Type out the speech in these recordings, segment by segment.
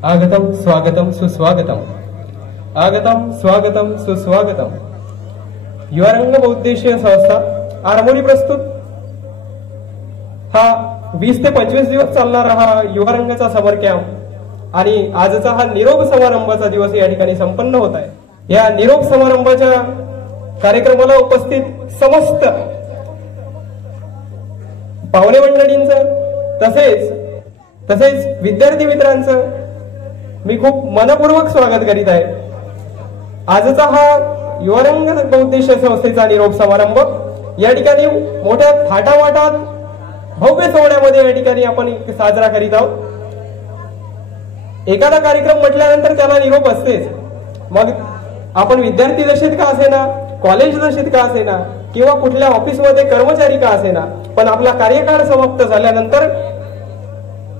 आगतम स्वागतम सुस्वागतम, आगतम स्वागतम सुस्वागतम। युवारंग बहुउद्देशीय संस्था आरमोरी प्रस्तुत हा 20 ते 25 दिवस चालणारा हा युवारंगाचा समर कॅम्प आणि आजचा हा निरोप समारंभाचा दिवस या ठिकाणी संपन्न होत आहे। या निरोप समारंभाच्या कार्यक्रमाला उपस्थित समस्त पाहुणे मंडळींचं तसेच विद्यार्थी मित्रांचं मी खूप मनपूर्वक स्वागत करीत आहे। आजचा हा युवारंग बहुउद्देशीय संस्थेचा निरोप समारंभ या ठिकाणी मोठ्या थाटामाटात भव्य सोहळ्यामध्ये या ठिकाणी आपण साजरा करीत आहोत। एखादा कार्यक्रम म्हटल्यानंतर त्याला निरोप असतेच, मग आपण विद्यार्थी दशेत का असेना, कॉलेज दशेत का असेना किंवा कुठल्या ऑफिसमध्ये कर्मचारी का असेना, पण आपला कार्यकाळ समाप्त झाल्यानंतर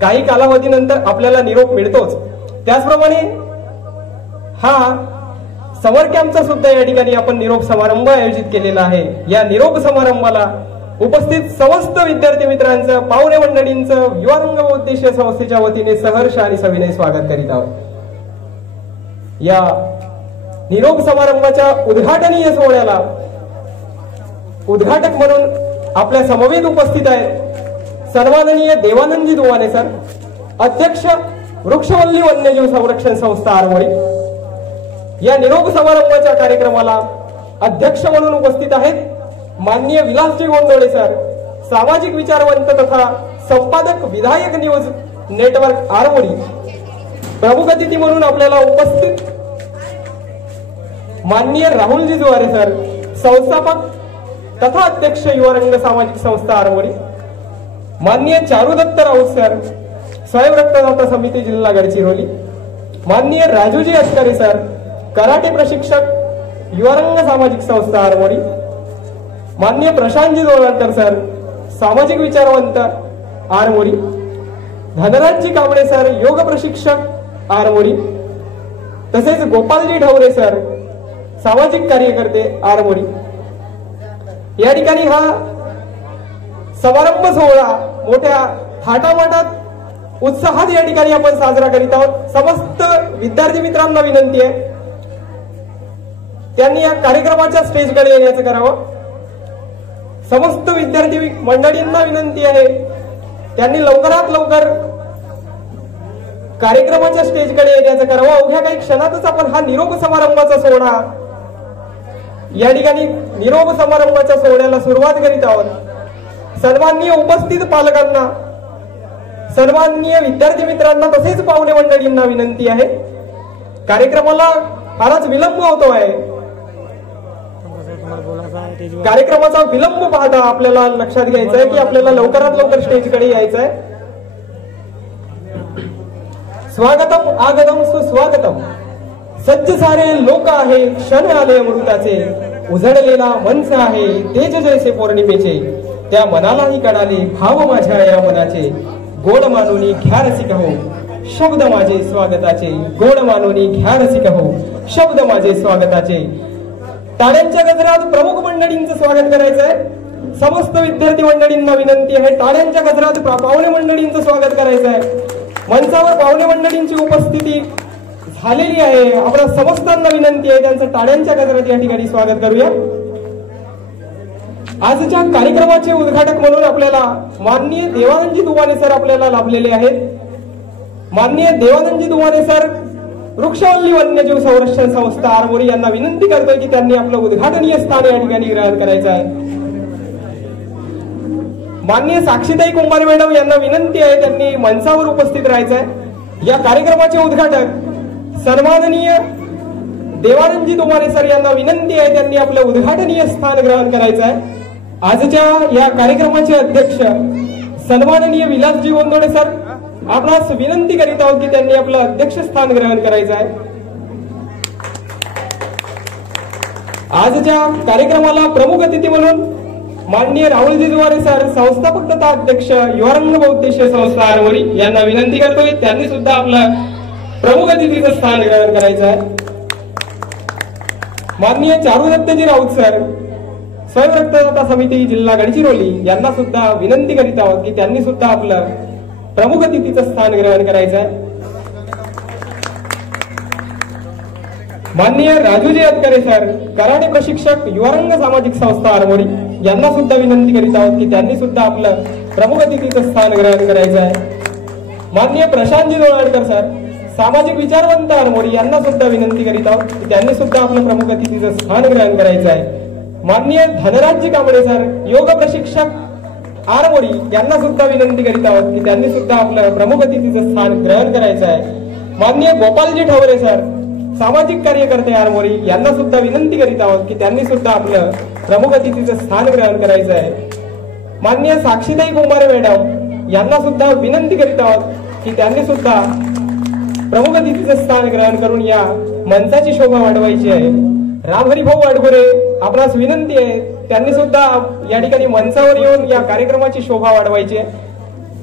काही कालावधीनंतर आपल्याला निरोप मिळतोच। त्याचप्रमाणे हा समर कॅम्पचा सुद्धा या ठिकाणी आपण निरोप समारंभ आयोजित केलेला आहे। या निरोप समारंभाला उपस्थित समस्त विद्यार्थी मित्रांचं, पाहुणे मंडळींचं युवारंग बहुउद्देशीय संस्थेच्या वतीने सहर्ष आणि सविनय स्वागत करीत आहोत। या निरोप समारंभाच्या उद्घाटनीय सोहळ्याला उद्घाटक म्हणून आपल्या समवेत उपस्थित आहेत सन्माननीय देवानंदजी दुवाने सर, अध्यक्ष वृक्षवल्ली वन्यजीव संरक्षण संस्था आरमोरी। या निरोप समारंभाच्या कार्यक्रमाला अध्यक्ष म्हणून उपस्थित आहेत माननीय विलासजी गोंदवळे सर, सामाजिक विचारवंत तथा संपादक विधायक न्यूज नेटवर्क आरमोरी। प्रमुख अतिथी म्हणून आपल्याला उपस्थित माननीय राहुलजी जुवारे सर, संस्थापक तथा अध्यक्ष युवारंग सामाजिक संस्था आरमोरी। माननीय चारुदत्त राऊत सर, स्वयं रक्तदाता समिती जिल्हा गडचिरोली। माननीय राजूजी अटकरे सर, कराटे प्रशिक्षक युवारंग सामाजिक संस्था आरमोरी। माननीय प्रशांतजी जोळकर सर, सामाजिक विचारवंत आरमोरी। धनराजजी कांबळे सर, योग प्रशिक्षक आरमोरी। तसेच गोपालजी ढवरे सर, सामाजिक कार्यकर्ते आरमोरी। या ठिकाणी हा समारंभ सोहळा मोठ्या थाटामाटात उत्साहात या ठिकाणी आपण साजरा करीत आहोत। समस्त विद्यार्थी मित्रांना विनंती आहे त्यांनी या कार्यक्रमाच्या स्टेजकडे येण्याचं करावं। समस्त विद्यार्थी मंडळींना विनंती आहे त्यांनी लवकरात लवकर कार्यक्रमाच्या स्टेजकडे येण्याचं करावं। अवघ्या काही क्षणातच आपण हा निरोप समारंभाचा सोहळा या ठिकाणी निरोप समारंभाच्या सोहळ्याला सुरुवात करीत आहोत। सन्माननीय उपस्थित पालकांना, सन्माननीय विद्यार्थी मित्रांना तसेच पाहुणे मंडळींना विनंती आहे, कार्यक्रमाला फारच विलंब होतो आहे। कार्यक्रमाचा विलंब पाहता आपल्याला लक्षात घ्यायचं आहे की आपल्याला लवकरात लवकर स्टेजकडे यायचं आहे। स्वागतम आगतम सुस्वागतम, सज्ज सारे लोक आहे, क्षण आले अमृताचे, उजळलेला मनस आहे तेज जैसे पौर्णिमेचे, त्या मनालाही कळाले भाव माझ्या या मनाचे, गोड मानूनी घ्या रसिक हो शब्द माझे स्वागताचे, गोड मानूनी घ्या रसिक हो शब्द माझे स्वागताचे। टाळ्यांच्या गजरात प्रमुख मंडळींचं स्वागत करायचं आहे। समस्त विद्यार्थी मंडळींना विनंती आहे टाळ्यांच्या गजरात पाहुणे मंडळींचं स्वागत करायचं आहे। मंचावर पाहुणे मंडळींची उपस्थिती झालेली आहे, आपल्या समस्तांना विनंती आहे त्यांचं टाळ्यांच्या गजरात या ठिकाणी स्वागत करूया। आजच्या कार्यक्रमाचे उद्घाटक म्हणून आपल्याला माननीय देवानंदजी दुवाने सर आपल्याला लाभलेले आहेत। माननीय देवानंदजी दुवाने सर, वृक्षवल्ली वन्यजीव संरक्षण संस्था आरमोरी यांना विनंती करतोय की त्यांनी आपलं उद्घाटनीय स्थान या ठिकाणी ग्रहण करायचं आहे। माननीय साक्षीताई कुंभार मॅडम यांना विनंती आहे त्यांनी मंचावर उपस्थित राहायचं आहे। या कार्यक्रमाचे उद्घाटक सन्माननीय देवानंदजी दुवाने सर यांना विनंती आहे त्यांनी आपलं उद्घाटनीय स्थान ग्रहण करायचं आहे। आजच्या या कार्यक्रमाचे अध्यक्ष सन्माननीय विलासजी गोंदवळे सर, आपणास विनंती करीत आहोत की त्यांनी आपलं अध्यक्ष स्थान ग्रहण करायचं आहे। आजच्या कार्यक्रमाला प्रमुख अतिथी म्हणून माननीय राहुलजी जुवारे सर, संस्थापक तथा अध्यक्ष युवारंग बहुउद्देशीय संस्था आरमोरी यांना विनंती करतोय त्यांनी सुद्धा आपलं प्रमुख अतिथीचं स्थान ग्रहण करायचं आहे। माननीय चारुदत्तजी राऊत सर, स्वयं रक्तदाता समिती जिल्हा गडचिरोली यांना सुद्धा विनंती करीत आहोत की त्यांनी सुद्धा आपलं प्रमुख अतिथीचं स्थान ग्रहण करायचं आहे। माननीय राजूजी अतकरे सर, कराटे प्रशिक्षक, युवारंग सामाजिक संस्था आरमोरी यांना सुद्धा विनंती करीत आहोत की त्यांनी सुद्धा आपलं प्रमुख अतिथीचं स्थान ग्रहण करायचं आहे. माननीय प्रशांतजी दोळाडकर सर, सामाजिक विचारवंत आरमोरी यांना सुद्धा विनंती करीत आहोत की त्यांनी सुद्धा आपलं प्रमुख अतिथीचं स्थान ग्रहण करायचं आहे. माननीय धनराजजी कांबळे सर, योग प्रशिक्षक आरमोरी यांना सुद्धा विनंती करीत आहोत की त्यांनी सुद्धा आपलं प्रमुख अतिथीचं स्थान ग्रहण करायचं आहे. माननीय गोपालजी ठवरे सर, सामाजिक कार्यकर्ते आरमोरी यांना सुद्धा विनंती करीत आहोत की त्यांनी सुद्धा आपलं प्रमुख अतिथीचं स्थान ग्रहण करायचं आहे. माननीय साक्षीताई कुंभारे मॅडम यांना सुद्धा विनंती करीत आहोत की त्यांनी सुद्धा प्रमुख अतिथीचं स्थान ग्रहण करून या मंचाची शोभा वाढवायची आहे. रामहरिभाऊ वाडगुरे, आपणास विनंती आहे त्यांनी सुद्धा या ठिकाणी मंचावर येऊन या कार्यक्रमाची शोभा वाढवायची आहे.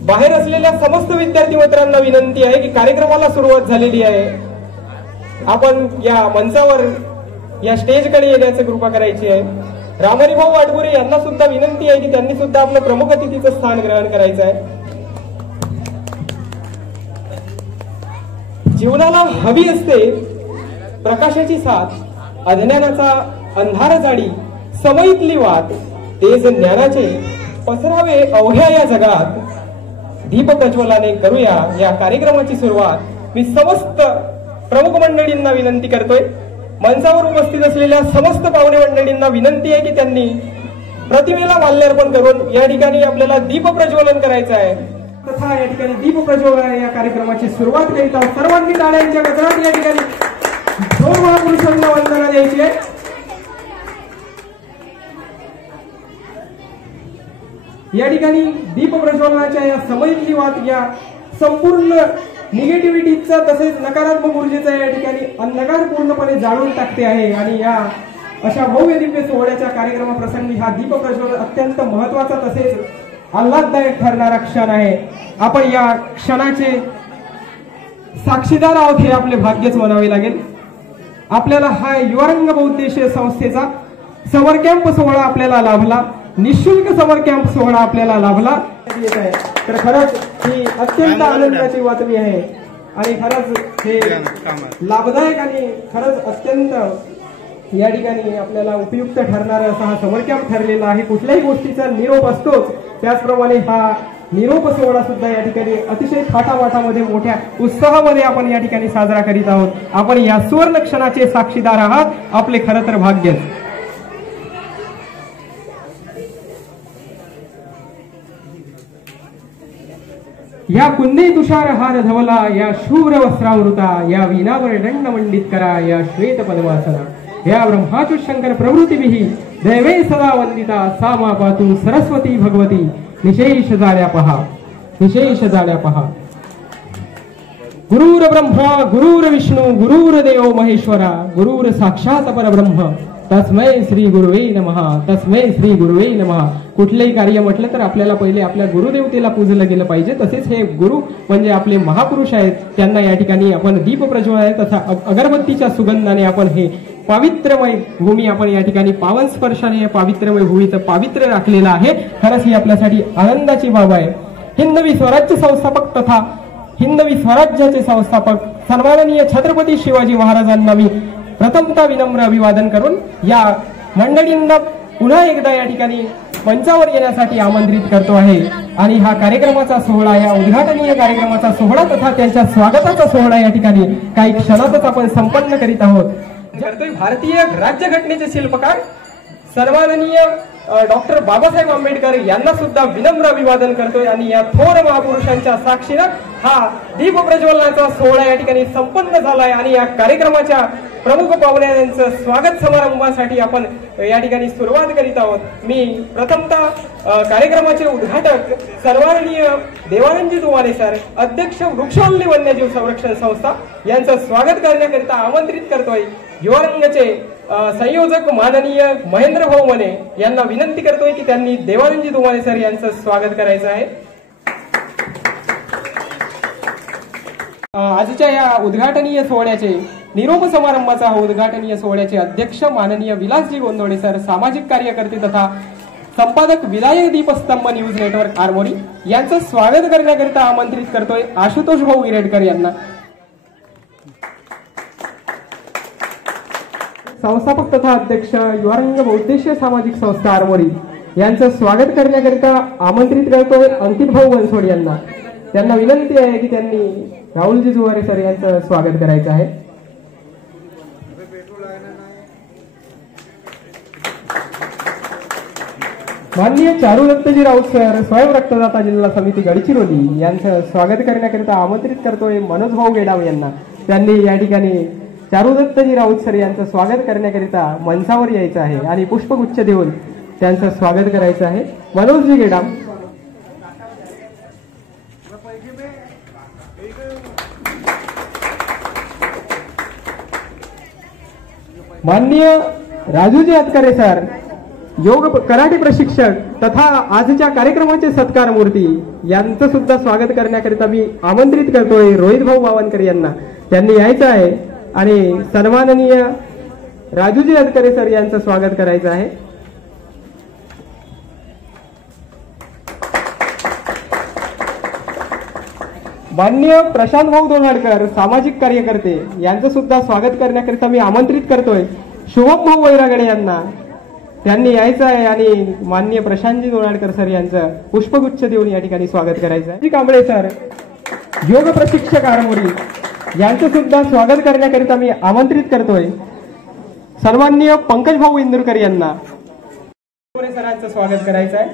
बाहेर असलेल्या समस्त विद्यार्थी मित्रांना विनंती आहे की कार्यक्रमाला सुरुवात झालेली आहे, आपण या मंचावर या स्टेजकडे येण्याची कृपा करायची आहे. रामहरिभाऊ वाडगुरे यांना सुद्धा विनंती आहे की त्यांनी सुद्धा आपलं प्रमुख अतिथीचं स्थान ग्रहण करायचं आहे. जीवनाला हवी असते प्रकाशाची साथ, अज्ञानाचा अंधार जाडी, समईतली वाट, तेज ज्ञानाचे पसरावे अवघ्या या जगात. दीप प्रज्वलाने करूया या कार्यक्रमाची सुरुवात. मी समस्त प्रमुख मंडळींना विनंती करतोय, मंचावर उपस्थित असलेल्या समस्त पाहुणे मंडळींना विनंती आहे की त्यांनी प्रतिमेला माल्यार्पण करून या ठिकाणी आपल्याला दीप प्रज्वलन करायचं आहे. तथा या ठिकाणी दीप प्रज्वलन या कार्यक्रमाची सुरुवात करीत आहोत. सर्वांनी टाळ्यांच्या गजरात या ठिकाणी दोन महापुरुषांना वंदना द्यायची आहे. या ठिकाणी दीप प्रज्वलनाच्या या समईतली वात, या संपूर्ण निगेटिव्हिटीचा तसेच नकारात्मक ऊर्जेचा या ठिकाणी अंधकार पूर्णपणे जाळून टाकते आहे. आणि या अशा भव्य दिव्य सोहळ्याच्या कार्यक्रमाप्रसंगी हा दीप प्रज्वलन अत्यंत महत्वाचा तसेच आल्हाददायक ठरणारा क्षण आहे. आपण या क्षणाचे साक्षीदार आहोत हे आपले भाग्यच म्हणावे लागेल. आपल्याला हा युवारंग बहुउद्देशीय संस्थेचा समर कॅम्प सोहळा आपल्याला लाभला, निशुल्क समर कॅम्प सोहळा आपल्याला लाभला. तर खरंच ही अत्यंत आनंदाची बातमी आहे आणि खरंच हे लाभदायक आणि खरंच अत्यंत या ठिकाणी आपल्याला उपयुक्त ठरणारा असा हा समर कॅम्प ठरलेला आहे. कुठल्याही गोष्टीचा निरोप असतोच, त्याचप्रमाणे हा निरोप सोहळा सुद्धा या ठिकाणी अतिशय थाटामाटामध्ये मोठ्या उत्साहामध्ये आपण या ठिकाणी साजरा करीत आहोत. आपण या सुवर्ण क्षणाचे साक्षीदार आहात, आपले खरं तर भाग्य. या कुंदे तुषार हार धवला, या शूर वस्त्रावृता, या वीणावर दंड मंडित करा, या श्वेत पद्मासना, या ब्रह्माचु शंकर प्रवृत्तीभिः दैवे सदा वंदिता, सा मा पातु सरस्वती भगवती, निशेष जाण्या पहा, निशेष जाण्या पहा. गुरुर ब्रह्मा गुरुर विष्णू गुरुर्देव महेश्वरा, गुरुर साक्षात परब्रह्म, तस्मै श्री गुरुवे नमः, तस्मै श्री गुरुवे नमः. कुठलेही कार्य म्हटलं तर आपल्याला पहिले आपल्या गुरुदेवतेला पूजलं गेलं पाहिजे. तसेच हे गुरु म्हणजे आपले महापुरुष आहेत, त्यांना या ठिकाणी आपण दीप प्रज्वलन तथा अगरबत्तीच्या सुगंधाने आपण हे पावित्र्यमय भूमी आपण या ठिकाणी पावन स्पर्शाने या पावित्र्यमय भूमीचं पावित्र्य राखलेलं आहे. खरंच ही आपल्यासाठी आनंदाची बाब आहे. हिंदवी स्वराज्य संस्थापक तथा हिंदवी स्वराज्याचे संस्थापक सन्माननीय छत्रपती शिवाजी महाराजांना मी प्रथमतः विनम्र अभिवादन करून या मंडळींना पुन्हा एकदा या ठिकाणी मंचावर येण्यासाठी आमंत्रित करतो आहे. आणि हा कार्यक्रमाचा सोहळा, या उद्घाटनीय कार्यक्रमाचा सोहळा तथा त्यांच्या स्वागताचा सोहळा या ठिकाणी काही क्षणातच आपण संपन्न करीत आहोत. भारतीय राज्यघटनेचे शिल्पकार सन्माननीय डॉक्टर बाबासाहेब आंबेडकर यांना सुद्धा विनम्र अभिवादन करतोय. आणि या थोर महापुरुषांच्या साक्षीनं हा दीप प्रज्वलनाचा सोहळा या ठिकाणी संपन्न झालाय. आणि या कार्यक्रमाच्या प्रमुख पाहुण्यांचं स्वागत समारंभासाठी आपण या ठिकाणी सुरुवात करीत आहोत. मी प्रथमतः कार्यक्रमाचे उद्घाटक सन्माननीय देवानंदजी दुवारे सर, अध्यक्ष वृक्षवल्ली वन्यजीव संरक्षण संस्था यांचं स्वागत करण्याकरिता आमंत्रित करतोय. युवारंगचे संयोजक माननीय महेंद्र भाऊ मने यांना विनंती करतोय की त्यांनी देवानंदजी दुवारे सर यांचं स्वागत करायचं आहे. आजच्या या उद्घाटनीय सोहळ्याचे निरोप समारंभाचा उद्घाटनीय सोहळ्याचे अध्यक्ष माननीय विलासजी गोंधळे सर, सामाजिक कार्यकर्ते तथा संपादक विधायक दीपस्तंभ न्यूज नेटवर्क आरमोरी यांचं स्वागत करण्याकरिता आमंत्रित करतोय आशुतोष भाऊ इरेडकर यांना. संस्थापक तथा अध्यक्ष युवारंग बहुउद्देशीय सामाजिक संस्था आरमोरी यांचं स्वागत करण्याकरिता आमंत्रित करतोय अंकित भाऊ बनसोड यांना. त्यांना विनंती आहे की त्यांनी राहुलजी जुवारे सर यांचं स्वागत करायचं आहे. माननीय चारू दत्तजी राऊत सर स्वयं रक्तदाता जिल्हा समिती गडचिरोली यांचं स्वागत करण्याकरिता आमंत्रित करतोय मनोज भाऊ गेडाव यांना. त्यांनी या ठिकाणी चारू दत्तजी राऊत सर यांचं स्वागत करण्याकरिता मंचावर यायचं आहे आणि पुष्पगुच्छ देऊन त्यांचं स्वागत करायचं आहे. मनोजजी गेडाव. माननीय राजूजी अतकरे सर योग कराटे प्रशिक्षक तथा आजच्या कार्यक्रमाचे सत्कार मूर्ती यांचं सुद्धा स्वागत करण्याकरिता मी आमंत्रित करतोय रोहित भाऊ बावनकर यांना. त्यांनी यायचं आहे आणि सन्माननीय राजूजी अतकरे सर यांचं स्वागत करायचं आहे. माननीय प्रशांत भाऊ दोनाडकर सामाजिक कार्यकर्ते यांचं सुद्धा स्वागत करण्याकरिता मी आमंत्रित करतोय शुभम भाऊ वैरागडे यांना. त्यांनी यायचं आहे आणि माननीय प्रशांतजी दोनाडकर सर यांचं पुष्पगुच्छ देऊन या ठिकाणी स्वागत करायचं आहे. कांबळे सर योग प्रशिक्षक आरमोरी यांचं सुद्धा स्वागत करण्याकरिता मी आमंत्रित करतोय सन्माननीय पंकज भाऊ इंदुरकर यांना. सरांचं स्वागत करायचं आहे.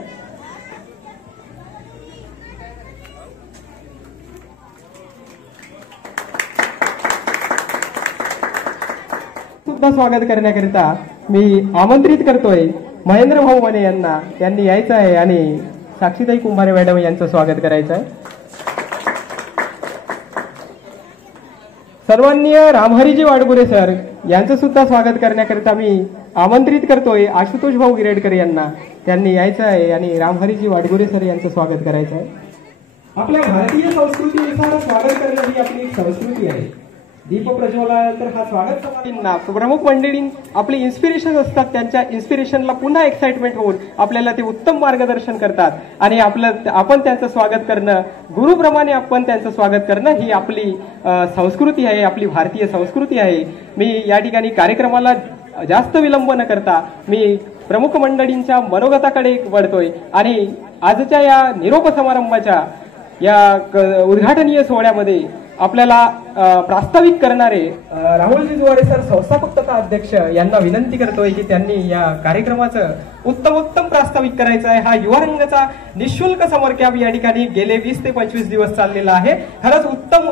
सुद्धा स्वागत करण्याकरिता मी आमंत्रित करतोय महेंद्र भाऊ मने यांना. त्यांनी यायचं आहे आणि साक्षीताई कुंभारे मॅडम यांचं स्वागत करायचं आहे. सन्माननीय रामहरीजी वाडगुरे सर यांचं सुद्धा स्वागत करण्याकरिता मी आमंत्रित करतोय आशुतोष भाऊ गिरेडकर यांना. त्यांनी यायचं आहे आणि रामहरीजी वाडगुरे सर यांचं स्वागत करायचं आहे. आपल्या भारतीय संस्कृतीनुसार स्वागत करणं ही आपली एक संस्कृती आहे. दीप प्रज्वलनानंतर हा स्वागत समारंभांना प्रमुख मंडळी आपले इन्स्पिरेशन असतात. त्यांच्या इन्स्पिरेशनला पुन्हा एक्साइटमेंट होऊन आपल्याला ते उत्तम मार्गदर्शन करतात आणि आपण त्यांचं स्वागत करणं गुरुप्रमाणे आपण त्यांचं स्वागत करणं ही आपली संस्कृती आहे, आपली भारतीय संस्कृती आहे. मी या ठिकाणी कार्यक्रमाला जास्त विलंब न करता मी प्रमुख मंडळींच्या मनोगताकडे वळतोय आणि आजच्या या निरोप समारंभाच्या या उद्घाटनीय सोहळ्यामध्ये आपल्याला प्रास्ताविक करणारे राहुलजी जुवारे सर संस्थापक तथा अध्यक्ष यांना विनंती करतोय की त्यांनी या कार्यक्रमाचं उत्तमोत्तम प्रास्ताविक करायचं आहे. हा युवारंगाचा निःशुल्क समर कॅम्प या ठिकाणी गेले 20 ते 25 दिवस चाललेला आहे. खरंच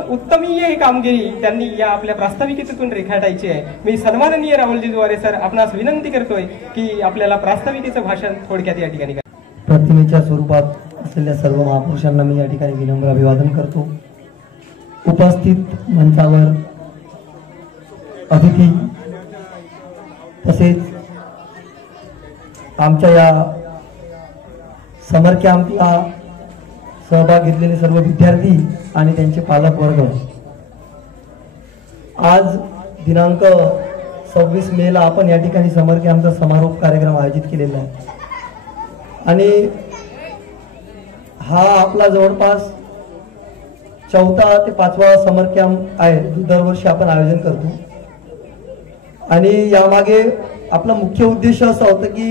उत्तमीय ही कामगिरी त्यांनी या आपल्या प्रास्ताविकेतून रेखाटायची आहे. मी सन्माननीय राहुलजी जुवारे सर आपणास विनंती करतोय की आपल्याला प्रास्ताविकेचं भाषण थोडक्यात या ठिकाणी प्रतिमेच्या स्वरूपात असलेल्या सर्व महापुरुषांना मी या ठिकाणी विनम्र अभिवादन करतो. उपस्थित मंचावर अतिथी तसेच आमच्या या समर कॅम्पला सहभाग घेतलेले सर्व विद्यार्थी आणि त्यांचे पालक वर्ग, आज दिनांक 26 मेला आपण या ठिकाणी समर कॅम्पचा समारोप कार्यक्रम आयोजित केलेला आहे आणि हा आपला जवळपास 4था ते 5वा समर कॅम्प आहे जो दरवर्षी आपण आयोजन करतो. आणि यामागे आपला मुख्य उद्देश असा होता की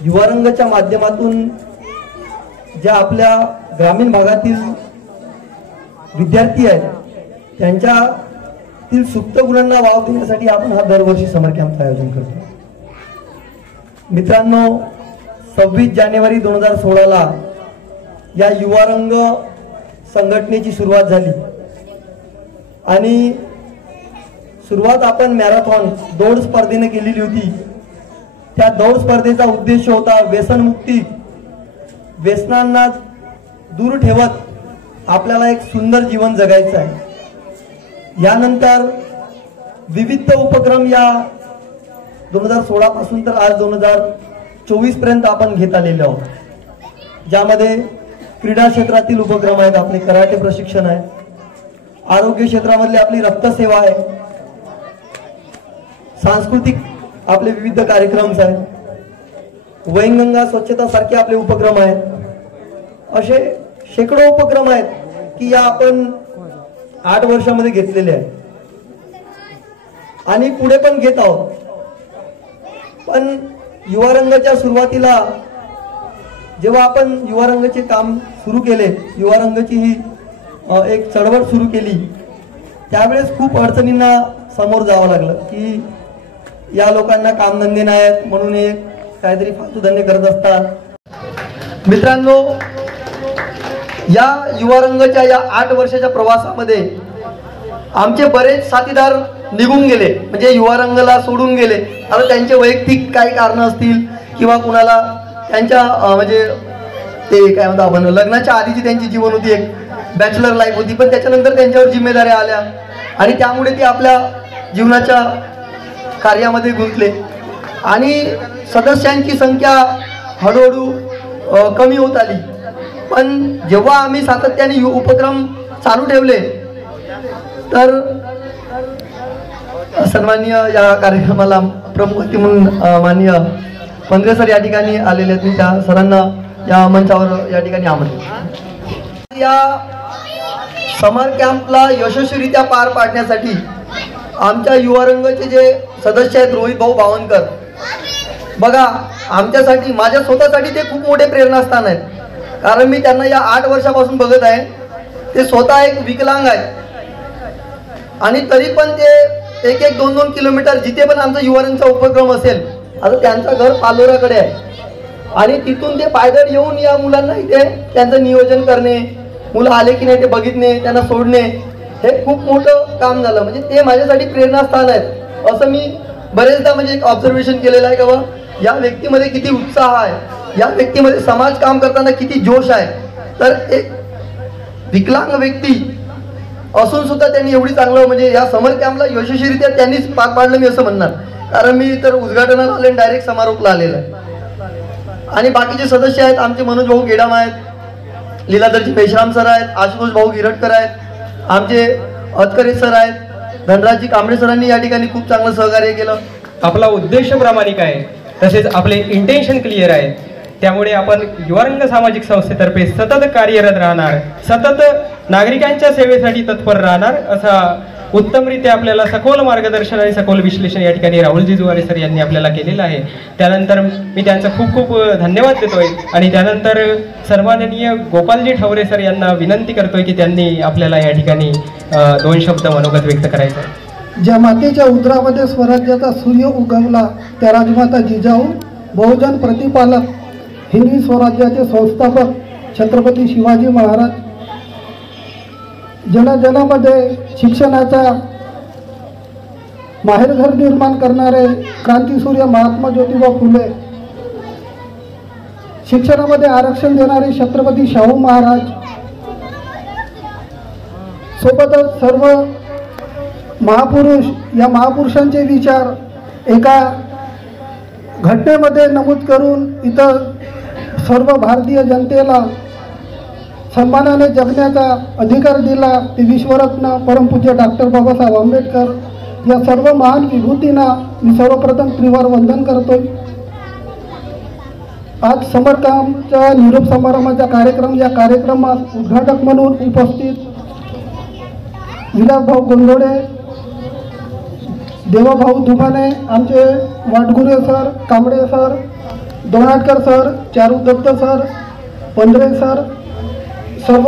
युवारंगाच्या माध्यमातून ज्या आपल्या ग्रामीण भागातील विद्यार्थी आहेत त्यांच्यातील सुप्त गुणांना वाव देण्यासाठी आपण हा दरवर्षी समर कॅम्पचं आयोजन करतो. मित्रांनो, 26 जानेवारी 2016ला या युवारंग संघटनेची सुरुवात झाली आणि सुरुवात आपण मॅरेथॉन दौड स्पर्धेने केलेली होती. त्या दौड स्पर्धेचा उद्देश होता व्यसनमुक्ती, व्यसनांना दूर ठेवत आपल्याला एक सुंदर जीवन जगायचं आहे. यानंतर विविध उपक्रम या 2016 पासून तर आज 2024 पर्यंत आपण घेत आलेले आहोत, ज्यामध्ये क्रीडा क्षेत्रातील उपक्रम आहेत, आपले कराटे प्रशिक्षण आहे, आरोग्य क्षेत्रामधले आपली रक्तसेवा आहे, सांस्कृतिक आपले विविध कार्यक्रम आहेत, वैनगंगा स्वच्छता सारखे आपले उपक्रम आहेत. असे शेकडो उपक्रम आहेत की या आपण 8 वर्षामध्ये घेतलेले आहेत. आणि पुढे पण घेत आहोत. पण युवा रंगच्या सुरुवातीला जेव्हा आपण युवा रंगचे काम सुरू केले, युवा रंगची ही एक चळवळ सुरू केली, त्यावेळेस खूप अडचणींना समोर जावं लागलं की या लोकांना कामधंदे नाहीत म्हणून हे काहीतरी फालतू धंदे करत असतात. मित्रांनो, या युवा रंगच्या या 8 वर्षाच्या प्रवासामध्ये आमचे बरेच साथीदार निघून गेले, म्हणजे युवा रंगला सोडून गेले. आता त्यांचे वैयक्तिक काही कारण असतील किंवा कुणाला त्यांच्या म्हणजे ते काय म्हणतो आपण लग्नाच्या आधीची त्यांची जीवन होती, एक बॅचलर लाईफ होती, पण त्याच्यानंतर त्यांच्यावर जिम्मेदाऱ्या आल्या आणि त्यामुळे ते आपल्या जीवनाच्या कार्यामध्ये गुंतले आणि सदस्यांची संख्या हळूहळू कमी होत आली. पण जेव्हा आम्ही सातत्याने उपक्रम चालू ठेवले तर सन्माननीय या कार्यक्रमाला प्रमुख अतिथी म्हणून माननीय पंधरे सर या ठिकाणी आलेले आहेत. मी त्या सरांना या मंचावर या ठिकाणी आमंत्रित. या समर कॅम्पला यशस्वीरित्या पार पाडण्यासाठी आमच्या युवा रंगचे जे सदस्य आहेत रोहित भाऊ बावनकर, बघा आमच्यासाठी माझ्या स्वतःसाठी ते खूप मोठे प्रेरणास्थान आहेत. कारण मी त्यांना या 8 वर्षापासून बघत आहे. ते स्वतः एक विकलांग आहेत आणि तरी पण ते 1-1, 2-2 किलोमीटर जिथे पण आमचा युवा रंगचा उपक्रम असेल, आता त्यांचं घर पालोराकडे आहे आणि तिथून ते पायदळ येऊन या मुलांना इथे त्यांचं नियोजन करणे, मुलं आले की नाही ते बघितणे, त्यांना सोडणे, हे खूप मोठं काम झालं. म्हणजे ते माझ्यासाठी प्रेरणास्थान आहेत. असं मी बरेचदा म्हणजे एक ऑब्झर्वेशन केलेलं आहे का या व्यक्तीमध्ये किती उत्साह आहे, या व्यक्तीमध्ये समाज काम करताना किती जोश आहे. तर एक विकलांग व्यक्ती असून सुद्धा त्यांनी एवढी चांगलं म्हणजे या समर कॅम्पला यशस्वीरित्या त्यांनीच पार पाडलं मी असं म्हणणार. कारण मी तर उद्घाटनाला आले आणि डायरेक्ट समारोपला आलेला आहे. आणि बाकीचे सदस्य आहेत आमचे मनोज भाऊ गेडाम आहेत, लीलाधरजी मेश्राम सर आहेत, आशुतोष भाऊ गिरटकर आहेत, आमचे अतकरे सर आहेत, धनराजजी कांबळे सरांनी या ठिकाणी खूप चांगलं सहकार्य केलं. आपला उद्देश प्रामाणिक आहे, तसेच आपले इंटेन्शन क्लिअर आहे. त्यामुळे आपण युवारंग सामाजिक संस्थेतर्फे सतत कार्यरत राहणार, सतत नागरिकांच्या सेवेसाठी तत्पर राहणार असा उत्तमरित्या आपल्याला सखोल मार्गदर्शन आणि सखोल विश्लेषण या ठिकाणी राहुलजी जुवारे सर यांनी आपल्याला केलेलं आहे. त्यानंतर मी त्यांचा खूप खूप धन्यवाद देतोय आणि त्यानंतर सन्माननीय गोपालजी ठवरे सर यांना विनंती करतोय की त्यांनी आपल्याला या ठिकाणी 2 शब्द मनोगत व्यक्त करायचं आहे. ज्या मातेच्या उदरामध्ये स्वराज्याचा सूर्य उगवला त्या राजमाता जिजाऊ बहुजन प्रतिपालक हिंदवी स्वराज्याचे संस्थापक छत्रपती शिवाजी महाराज, जनजनामध्ये शिक्षणाचा माहेरघर निर्माण करणारे क्रांतीसूर्य महात्मा ज्योतिबा फुले, शिक्षणामध्ये आरक्षण देणारे छत्रपती शाहू महाराज, सोबतच सर्व महापुरुष, या महापुरुषांचे विचार एका घटनेमध्ये नमूद करून इतर सर्व भारतीय जनतेला सन्मानाने जगण्याचा अधिकार दिला. ते विश्वरत्न परमपूज्य डॉक्टर बाबासाहेब आंबेडकर या सर्व महान विभूतींना मी सर्वप्रथम त्रिवार वंदन करतोय. आज समर कॅम्पच्या निरोप समारंभाचा कार्यक्रम, या कार्यक्रमात उद्घाटक म्हणून उपस्थित विलासभाऊ गोंधोडे, देवाभाऊ दुमाने, आमचे Vatgure sir, Kamble sir, Donatkar sir, Charu Datt sir, Pandhare sir, सर्व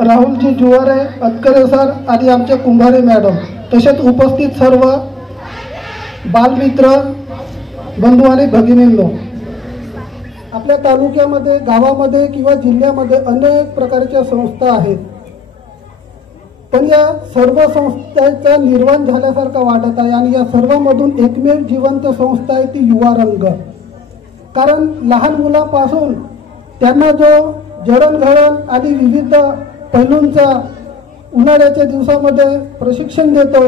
राहुलजी जुवारे, अतकरे सर आणि आमचे कुंभारे मॅडम, तसेच उपस्थित सर्व बालमित्र बंधू आणि भगिनींनो. आपल्या तालुक्यामध्ये, गावामध्ये किंवा जिल्ह्यामध्ये अनेक प्रकारच्या संस्था आहेत, पण या सर्व संस्थांचा निर्माण झाल्यासारखा वाटत आहे आणि या सर्वांमधून एकमेव जिवंत संस्था आहे ती युवा रंग. कारण लहान मुलापासून त्यांना जो जडणघडण आणि विविध पैलूंचा उन्हाळ्याच्या दिवसामध्ये प्रशिक्षण देतो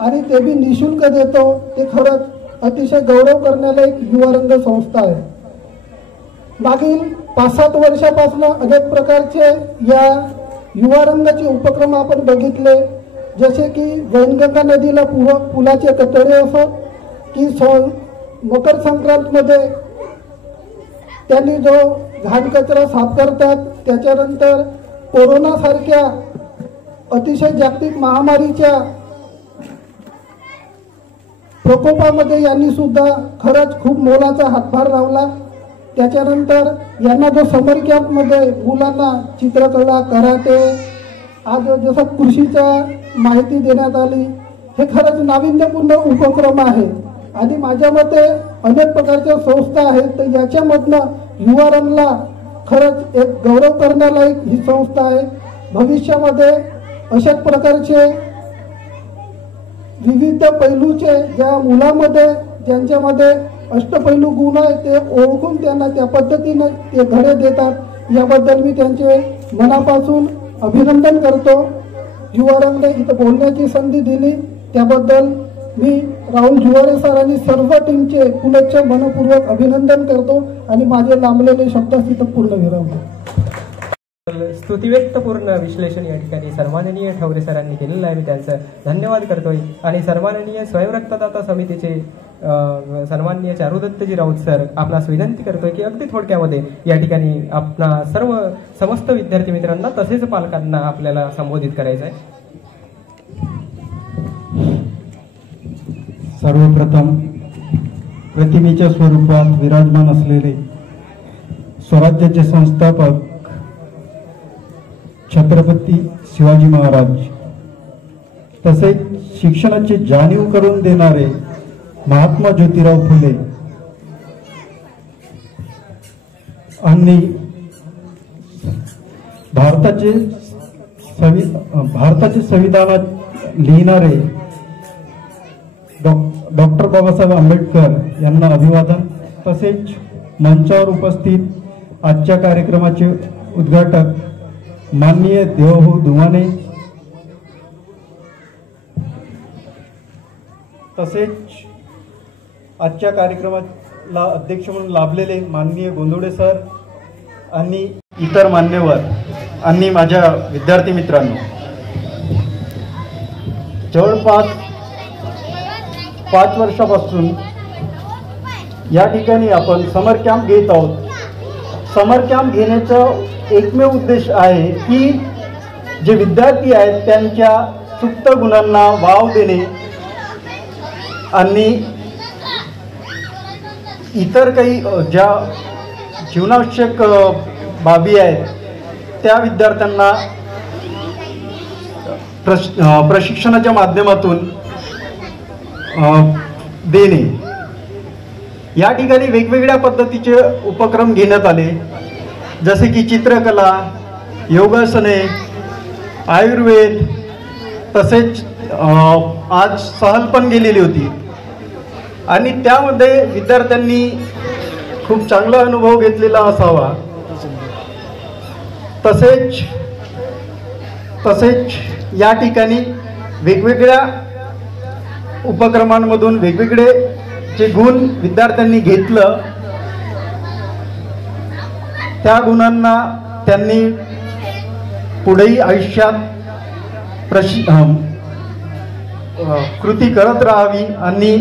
आणि ते बी निशुल्क देतो, ते खरंच अतिशय गौरव करण्याला एक युवा रंग संस्था आहे. मागील 5-7 वर्षापासून अनेक प्रकारचे या युवा रंगाचे उपक्रम आपण बघितले, जसे की वैनगंगा नदीला पुलाचे कतडे असो की मकर संक्रांतमध्ये त्यांनी जो घाण कचरा साफ करतात, त्याच्यानंतर कोरोनासारख्या अतिशय जागतिक महामारीच्या प्रकोपामध्ये यांनी सुद्धा खरंच खूप मोलाचा हातभार लावला. त्याच्यानंतर यांना जो समर कॅम्पमध्ये मुलांना चित्रकला, कराटे, आज जसं कृषीच्या माहिती देण्यात आली, हे खरंच नाविन्यपूर्ण उपक्रम आहे. आणि माझ्या मते अनेक प्रकारच्या संस्था आहेत, तर याच्यामधनं युवा रंगला खरंच एक गौरव करण्यालायक ही संस्था आहे. भविष्यामध्ये अशाच प्रकारचे विविध पैलूचे ज्या मुलामध्ये ज्यांच्यामध्ये अष्टपैलू गुण आहे ते ओळखून त्यांना त्या पद्धतीने ते धडे देतात, याबद्दल मी त्यांचे मनापासून अभिनंदन करतो. युवा रंगने इथं बोलण्याची संधी दिली त्याबद्दल मी राहुल जुवारे सर आणि सर्व टीमचे पुनश्च मनपूर्वक अभिनंदन करतो आणि माझे लांबलेले शब्द तिथं पूर्ण विरमतो. स्तुतिव्यक्तपूर्ण विश्लेषण या ठिकाणी सन्माननीय ठवरे सरांनी केलेलं आहे. मी त्यांचं धन्यवाद करतोय. आणि सन्माननीय स्वयंरक्तदाता समितीचे सन्माननीय चारुदत्तजी राऊत सर आपणास विनंती करतोय की अगदी थोडक्यामध्ये या ठिकाणी आपणा सर्व समस्त विद्यार्थी मित्रांना तसेच पालकांना आपल्याला संबोधित करायचं आहे. सर्वप्रथम प्रतिमेच्या स्वरूपात विराजमान असलेले स्वराज्याचे संस्थापक छत्रपती शिवाजी महाराज, तसेच शिक्षणाची जाणीव करून देणारे महात्मा ज्योतिराव फुले आणि भारताचे संविधान लिहिणारे डॉक्टर बाबासाहेब आंबेडकर यांना अभिवादन. तसेच मंचावर उपस्थित आजच्या कार्यक्रमाचे उद्घाटक माननीय देवभाऊ धुमाने, तसेच आजच्या कार्यक्रमाला अध्यक्ष म्हणून लाभलेले माननीय गोंदवडे सर आणि इतर मान्यवर आणि माझ्या विद्यार्थी मित्रांनो, जवळपास 5 वर्षापासून या ठिकाणी आपण समर कॅम्प घेत आहोत. समर कॅम्प घेण्याचा एकमेव उद्देश आहे की जे विद्यार्थी आहेत त्यांच्या सुप्त गुणांना वाव देणे आणि इतर काही ज्या जीवनावश्यक बाबी आहेत त्या विद्यार्थ्यांना प्रशिक्षणाच्या माध्यमातून देणे. या ठिकाणी वेगवेगळ्या पद्धतीचे उपक्रम घेण्यात आले, जसे की चित्रकला, योगासने, आयुर्वेद, तसेच आज सहल पण गेलेली होती आणि त्यामध्ये विद्यार्थ्यांनी खूप चांगला अनुभव घेतलेला असावा. तसेच या ठिकाणी वेगवेगळ्या उपक्रमांमधून वेगवेगळे जे गुण विद्यार्थ्यांनी घेतलं त्या गुणांना त्यांनी पुढेही आयुष्यात कृती करत राहावी आणि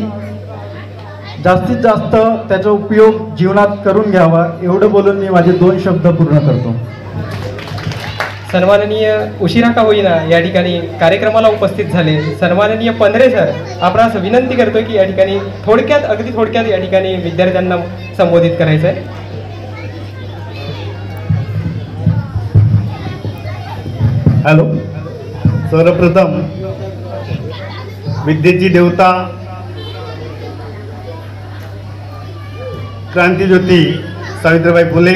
जास्तीत जास्त त्याचा उपयोग जीवनात करून घ्यावा. एवढं बोलून मी माझे 2 शब्द पूर्ण करतो. सन्माननीय उशिरा का होईना या ठिकाणी कार्यक्रमाला उपस्थित झाले सन्माननीय पंधरे सर, आपणास विनंती करतोय की या ठिकाणी थोडक्यात अगदी थोडक्यात या ठिकाणी विद्यार्थ्यांना संबोधित करायचं आहे. हॅलो, सर्वप्रथम विद्येची देवता क्रांतीज्योती सावित्रीबाई फुले,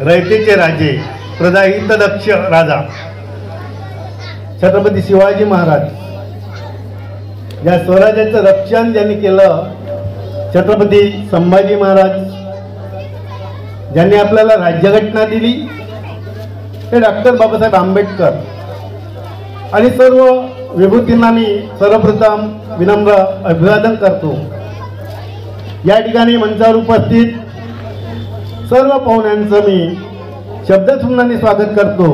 रयतेचे राजे, प्रजाहितदक्ष राजा छत्रपती शिवाजी महाराज, या स्वराज्याचं रक्षण ज्यांनी केलं छत्रपती संभाजी महाराज, ज्यांनी आपल्याला राज्यघटना दिली हे डॉक्टर बाबासाहेब आंबेडकर, आणि सर्व विभूतींना मी सर्वप्रथम विनम्र अभिवादन करतो. या ठिकाणी मंचावर उपस्थित सर्व पाहुण्यांचं मी शब्दसुमनाने स्वागत करतो,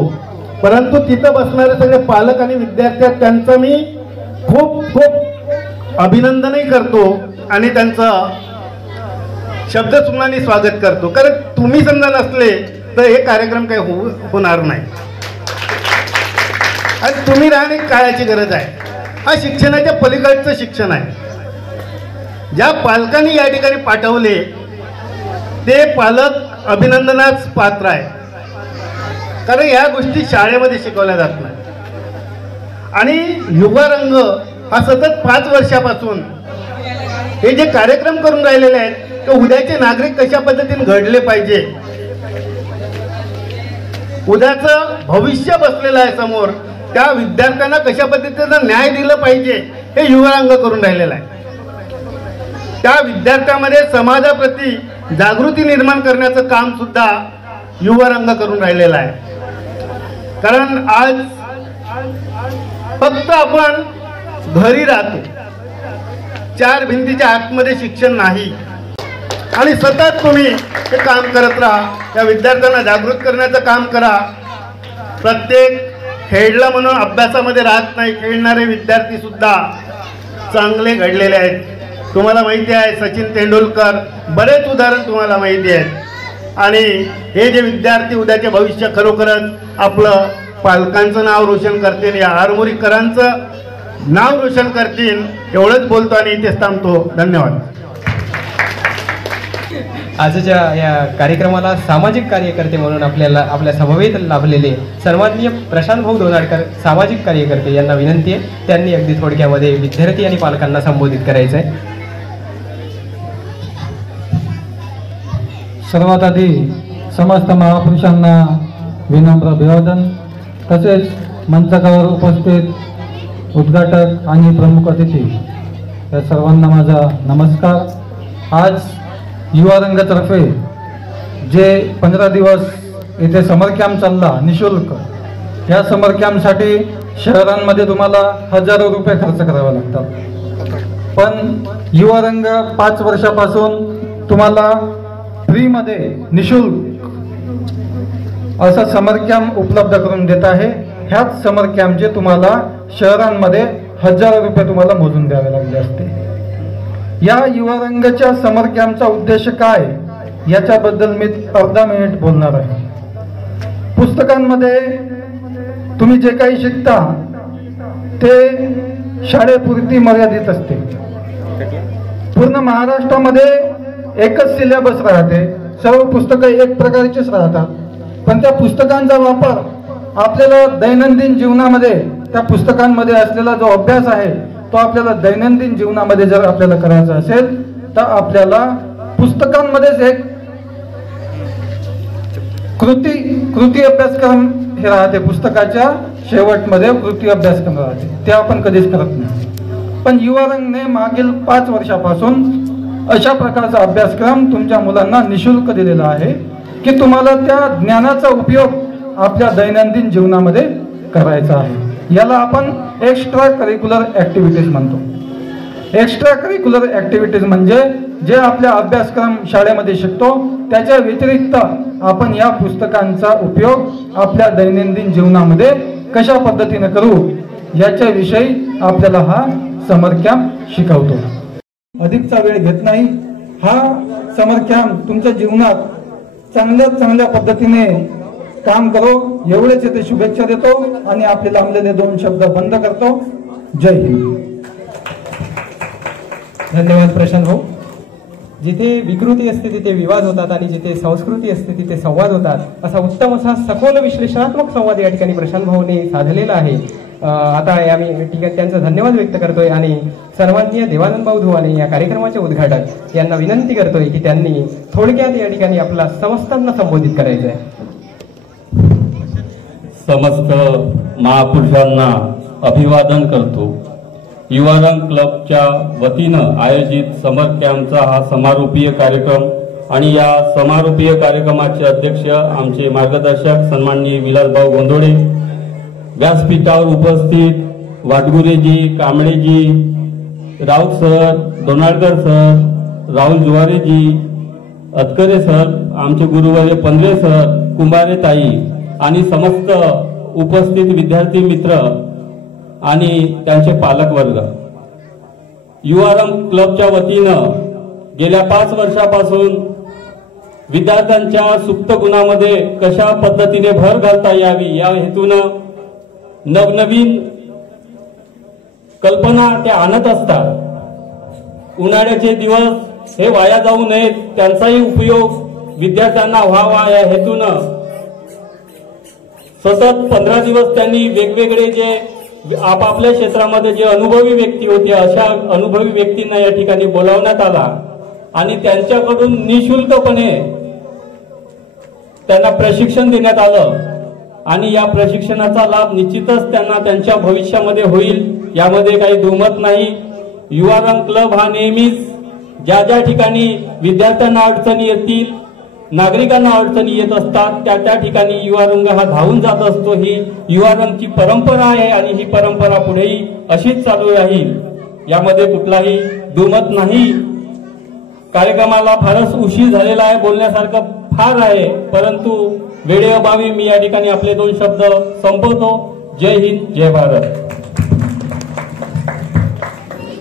परंतु तिथं बसणारे सगळे पालक आणि विद्यार्थी त्यांचं मी खूप खूप अभिनंदनही करतो आणि त्यांचं शब्दसुमनाने स्वागत करतो. कारण तुम्ही समजा नसले तर हे कार्यक्रम काही होणार नाही आणि तुम्ही राहणे काळाची गरज आहे. हा शिक्षणाच्या पलीकडचं शिक्षण आहे. ज्या पालकांनी या ठिकाणी पाठवले ते पालक अभिनंदनास पात्र आहे, कारण या गोष्टी शाळेमध्ये शिकवल्या जात नाही. आणि युवा रंग हा सतत 5 वर्षापासून हे जे कार्यक्रम करून राहिलेले आहेत ते उद्याचे नागरिक कशा पद्धतीने घडले पाहिजे, उद्याचं भविष्य बसलेलं आहे समोर, त्या विद्यार्थ्यांना कशा पद्धतीनं न्याय दिलं पाहिजे हे युवा रंग करून राहिलेलं आहे. त्या विद्यार्थ्यामध्ये समाजाप्रती जागृती निर्माण करण्याचं काम सुद्धा युवा रंग करून राहिलेला आहे. कारण आज फक्त आपण घरी राहतो, 4 भिंतीच्या आतमध्ये शिक्षण नाही, आणि सतत तुम्ही हे काम करत राहा. त्या विद्यार्थ्यांना जागृत करण्याचं काम करा. प्रत्येक खेळलं म्हणून अभ्यासामध्ये राहत नाही, खेळणारे विद्यार्थी सुद्धा चांगले घडलेले आहेत. तुम्हाला माहिती आहे सचिन तेंडुलकर, बरेच उदाहरण तुम्हाला माहिती आहेत. आणि हे जे विद्यार्थी उद्याचे भविष्य खरोखरच आपलं पालकांचं नाव रोशन करतील, या आरमोरीकरांचं नाव रोशन करतील. एवढंच बोलतो आणि इथेच थांबतो. धन्यवाद. आजच्या या कार्यक्रमाला सामाजिक कार्यकर्ते म्हणून आपल्या समवेत लाभलेले सन्माननीय प्रशांत भाऊ दोनाडकर सामाजिक कार्यकर्ते यांना विनंती आहे, त्यांनी अगदी थोडक्यामध्ये विद्यार्थी आणि पालकांना संबोधित करायचं आहे. सर्वात आधी समस्त महापुरुषांना विनम्र अभिवादन, तसेच मंचावर उपस्थित उद्घाटक आणि प्रमुख अतिथी या सर्वांना माझा नमस्कार. आज युवा रंगतर्फे जे 15 दिवस इथे समर कॅम्प चालला निशुल्क, या समर कॅम्पसाठी शहरांमध्ये तुम्हाला हजारो रुपये खर्च करावे लागतात, पण युवा रंग 5 वर्षापासून तुम्हाला फ्रीमध्ये निशुल्क असा समर कॅम्प उपलब्ध करून देत आहे. ह्याच समर कॅम्पचे तुम्हाला शहरांमध्ये हजारो रुपये तुम्हाला मोजून द्यावे लागले असते. या युवा रंगाच्या समर कॅम्पचा उद्देश काय याच्याबद्दल मी अर्धा मिनिट बोलणार आहे. पुस्तकांमध्ये तुम्ही जे काही शिकता ते शाळेपुरती मर्यादित असते. पूर्ण महाराष्ट्रामध्ये एकच सिलेबस राहते, सर्व पुस्तकं एक प्रकारचीच राहतात, पण त्या पुस्तकांचा वापर आपल्याला दैनंदिन जीवनामध्ये त्या पुस्तकांमध्ये असलेला जो अभ्यास आहे तो आपल्याला दैनंदिन जीवनामध्ये जर आपल्याला करायचा असेल तर आपल्याला पुस्तकांमध्येच एक कृती अभ्यासक्रम हे राहते. पुस्तकाच्या शेवटमध्ये कृती अभ्यासक्रम राहते, ते आपण कधीच करत नाही. पण युवा रंगने मागील 5 वर्षापासून अशा प्रकारचा अभ्यासक्रम तुमच्या मुलांना निशुल्क दिलेला आहे की तुम्हाला त्या ज्ञानाचा उपयोग आपल्या दैनंदिन जीवनामध्ये करायचा आहे. याला आपण एक्स्ट्रा करिक्युलर ॲक्टिव्हिटीज म्हणतो. एक्स्ट्रा करिक्युलर ॲक्टिव्हिटीज म्हणजे जे आपल्या अभ्यासक्रम शाळेमध्ये शिकतो त्याच्या व्यतिरिक्त आपण या पुस्तकांचा उपयोग आपल्या दैनंदिन जीवनामध्ये कशा पद्धतीने करू याच्याविषयी आपल्याला हा समर कॅम्प शिकवतो. अधिकचा वेळ घेत नाही. हा समर कॅम्प तुमच्या जीवनात चांगल्या पद्धतीने काम करो एवढेच येथे शुभेच्छा देतो आणि आपले लांबलेले 2 शब्द बंद करतो. जय हिंद. धन्यवाद प्रशांत भाऊ. जिथे विकृती असते तिथे विवाद होतात आणि जिथे संस्कृती असते तिथे संवाद होतात, असा उत्तम असा सखोल विश्लेषणात्मक संवाद या ठिकाणी प्रशांत भाऊने साधलेला आहे. आता आम्ही ठिकाणी त्यांचा धन्यवाद व्यक्त करतोय आणि सन्माननीय देवानंद भाऊ धुवाने या कार्यक्रमाचे उद्घाटक यांना विनंती करतोय की त्यांनी थोडक्यात या ठिकाणी आपला समस्तांना संबोधित करायचं आहे. समस्त महापुरुषांना अभिवादन करतो. युवा रंग क्लबच्या वतीनं आयोजित समर कॅम्पचा हा समारोपीय कार्यक्रम आणि या समारोपीय कार्यक्रमाचे अध्यक्ष आमचे मार्गदर्शक सन्माननीय विलासभाऊ गोंधोडे, व्यासपीठावर उपस्थित Vatgureji, Kambleji, Raut sir, Donadkar sir, Rahul Juwareji, Atkare sir, आमचे गुरुवर्य पंधरे सर, कुंभारे ताई आणि समस्त उपस्थित विद्यार्थी मित्र आणि त्यांचे पालक वर्ग. युवा रंग क्लबच्या वतीनं गेल्या 5 वर्षापासून विद्यार्थ्यांच्या सुप्त गुणामध्ये कशा पद्धतीने भर घालता यावी या हेतूनं नवनवीन कल्पना ते आणत असतात। उन्हाळ्याचे दिवस हे वाया जाऊ नयेत, त्यांचाही उपयोग विद्यार्थ्यांना व्हावा या हेतूनं सतत 15 दिवस त्यांनी वेगवेगळे जे आपापल्या क्षेत्रामध्ये जे अनुभवी व्यक्ती होते अशा अनुभवी व्यक्तींना या ठिकाणी बोलावण्यात आला आणि त्यांच्याकडून निशुल्कपणे त्यांना प्रशिक्षण देण्यात आलं आणि या प्रशिक्षणाचा लाभ निश्चितच त्यांना त्यांच्या भविष्यामध्ये होईल, यामध्ये काही दुमत नाही। युवा रंग क्लब हा नेहमीच ज्या ज्या ठिकाणी विद्यार्थ्यांना अडचणी येतील, नागरिकांना अडचणी येत असतात, त्या त्या ठिकाणी युवा रंग हा धावून जात असतो। ही युवा रंगची परंपरा आहे आणि ही परंपरा पुढेही अशीच चालू राहील, यामध्ये कुठलाही दुमत नाही। कार्यक्रमाला फारच उशीर झालेला आहे, बोलण्यासारखं फार आहे, परंतु वेळेअभावी मी या ठिकाणी आपले 2 शब्द संपवतो। जय हिंद, जय भारत।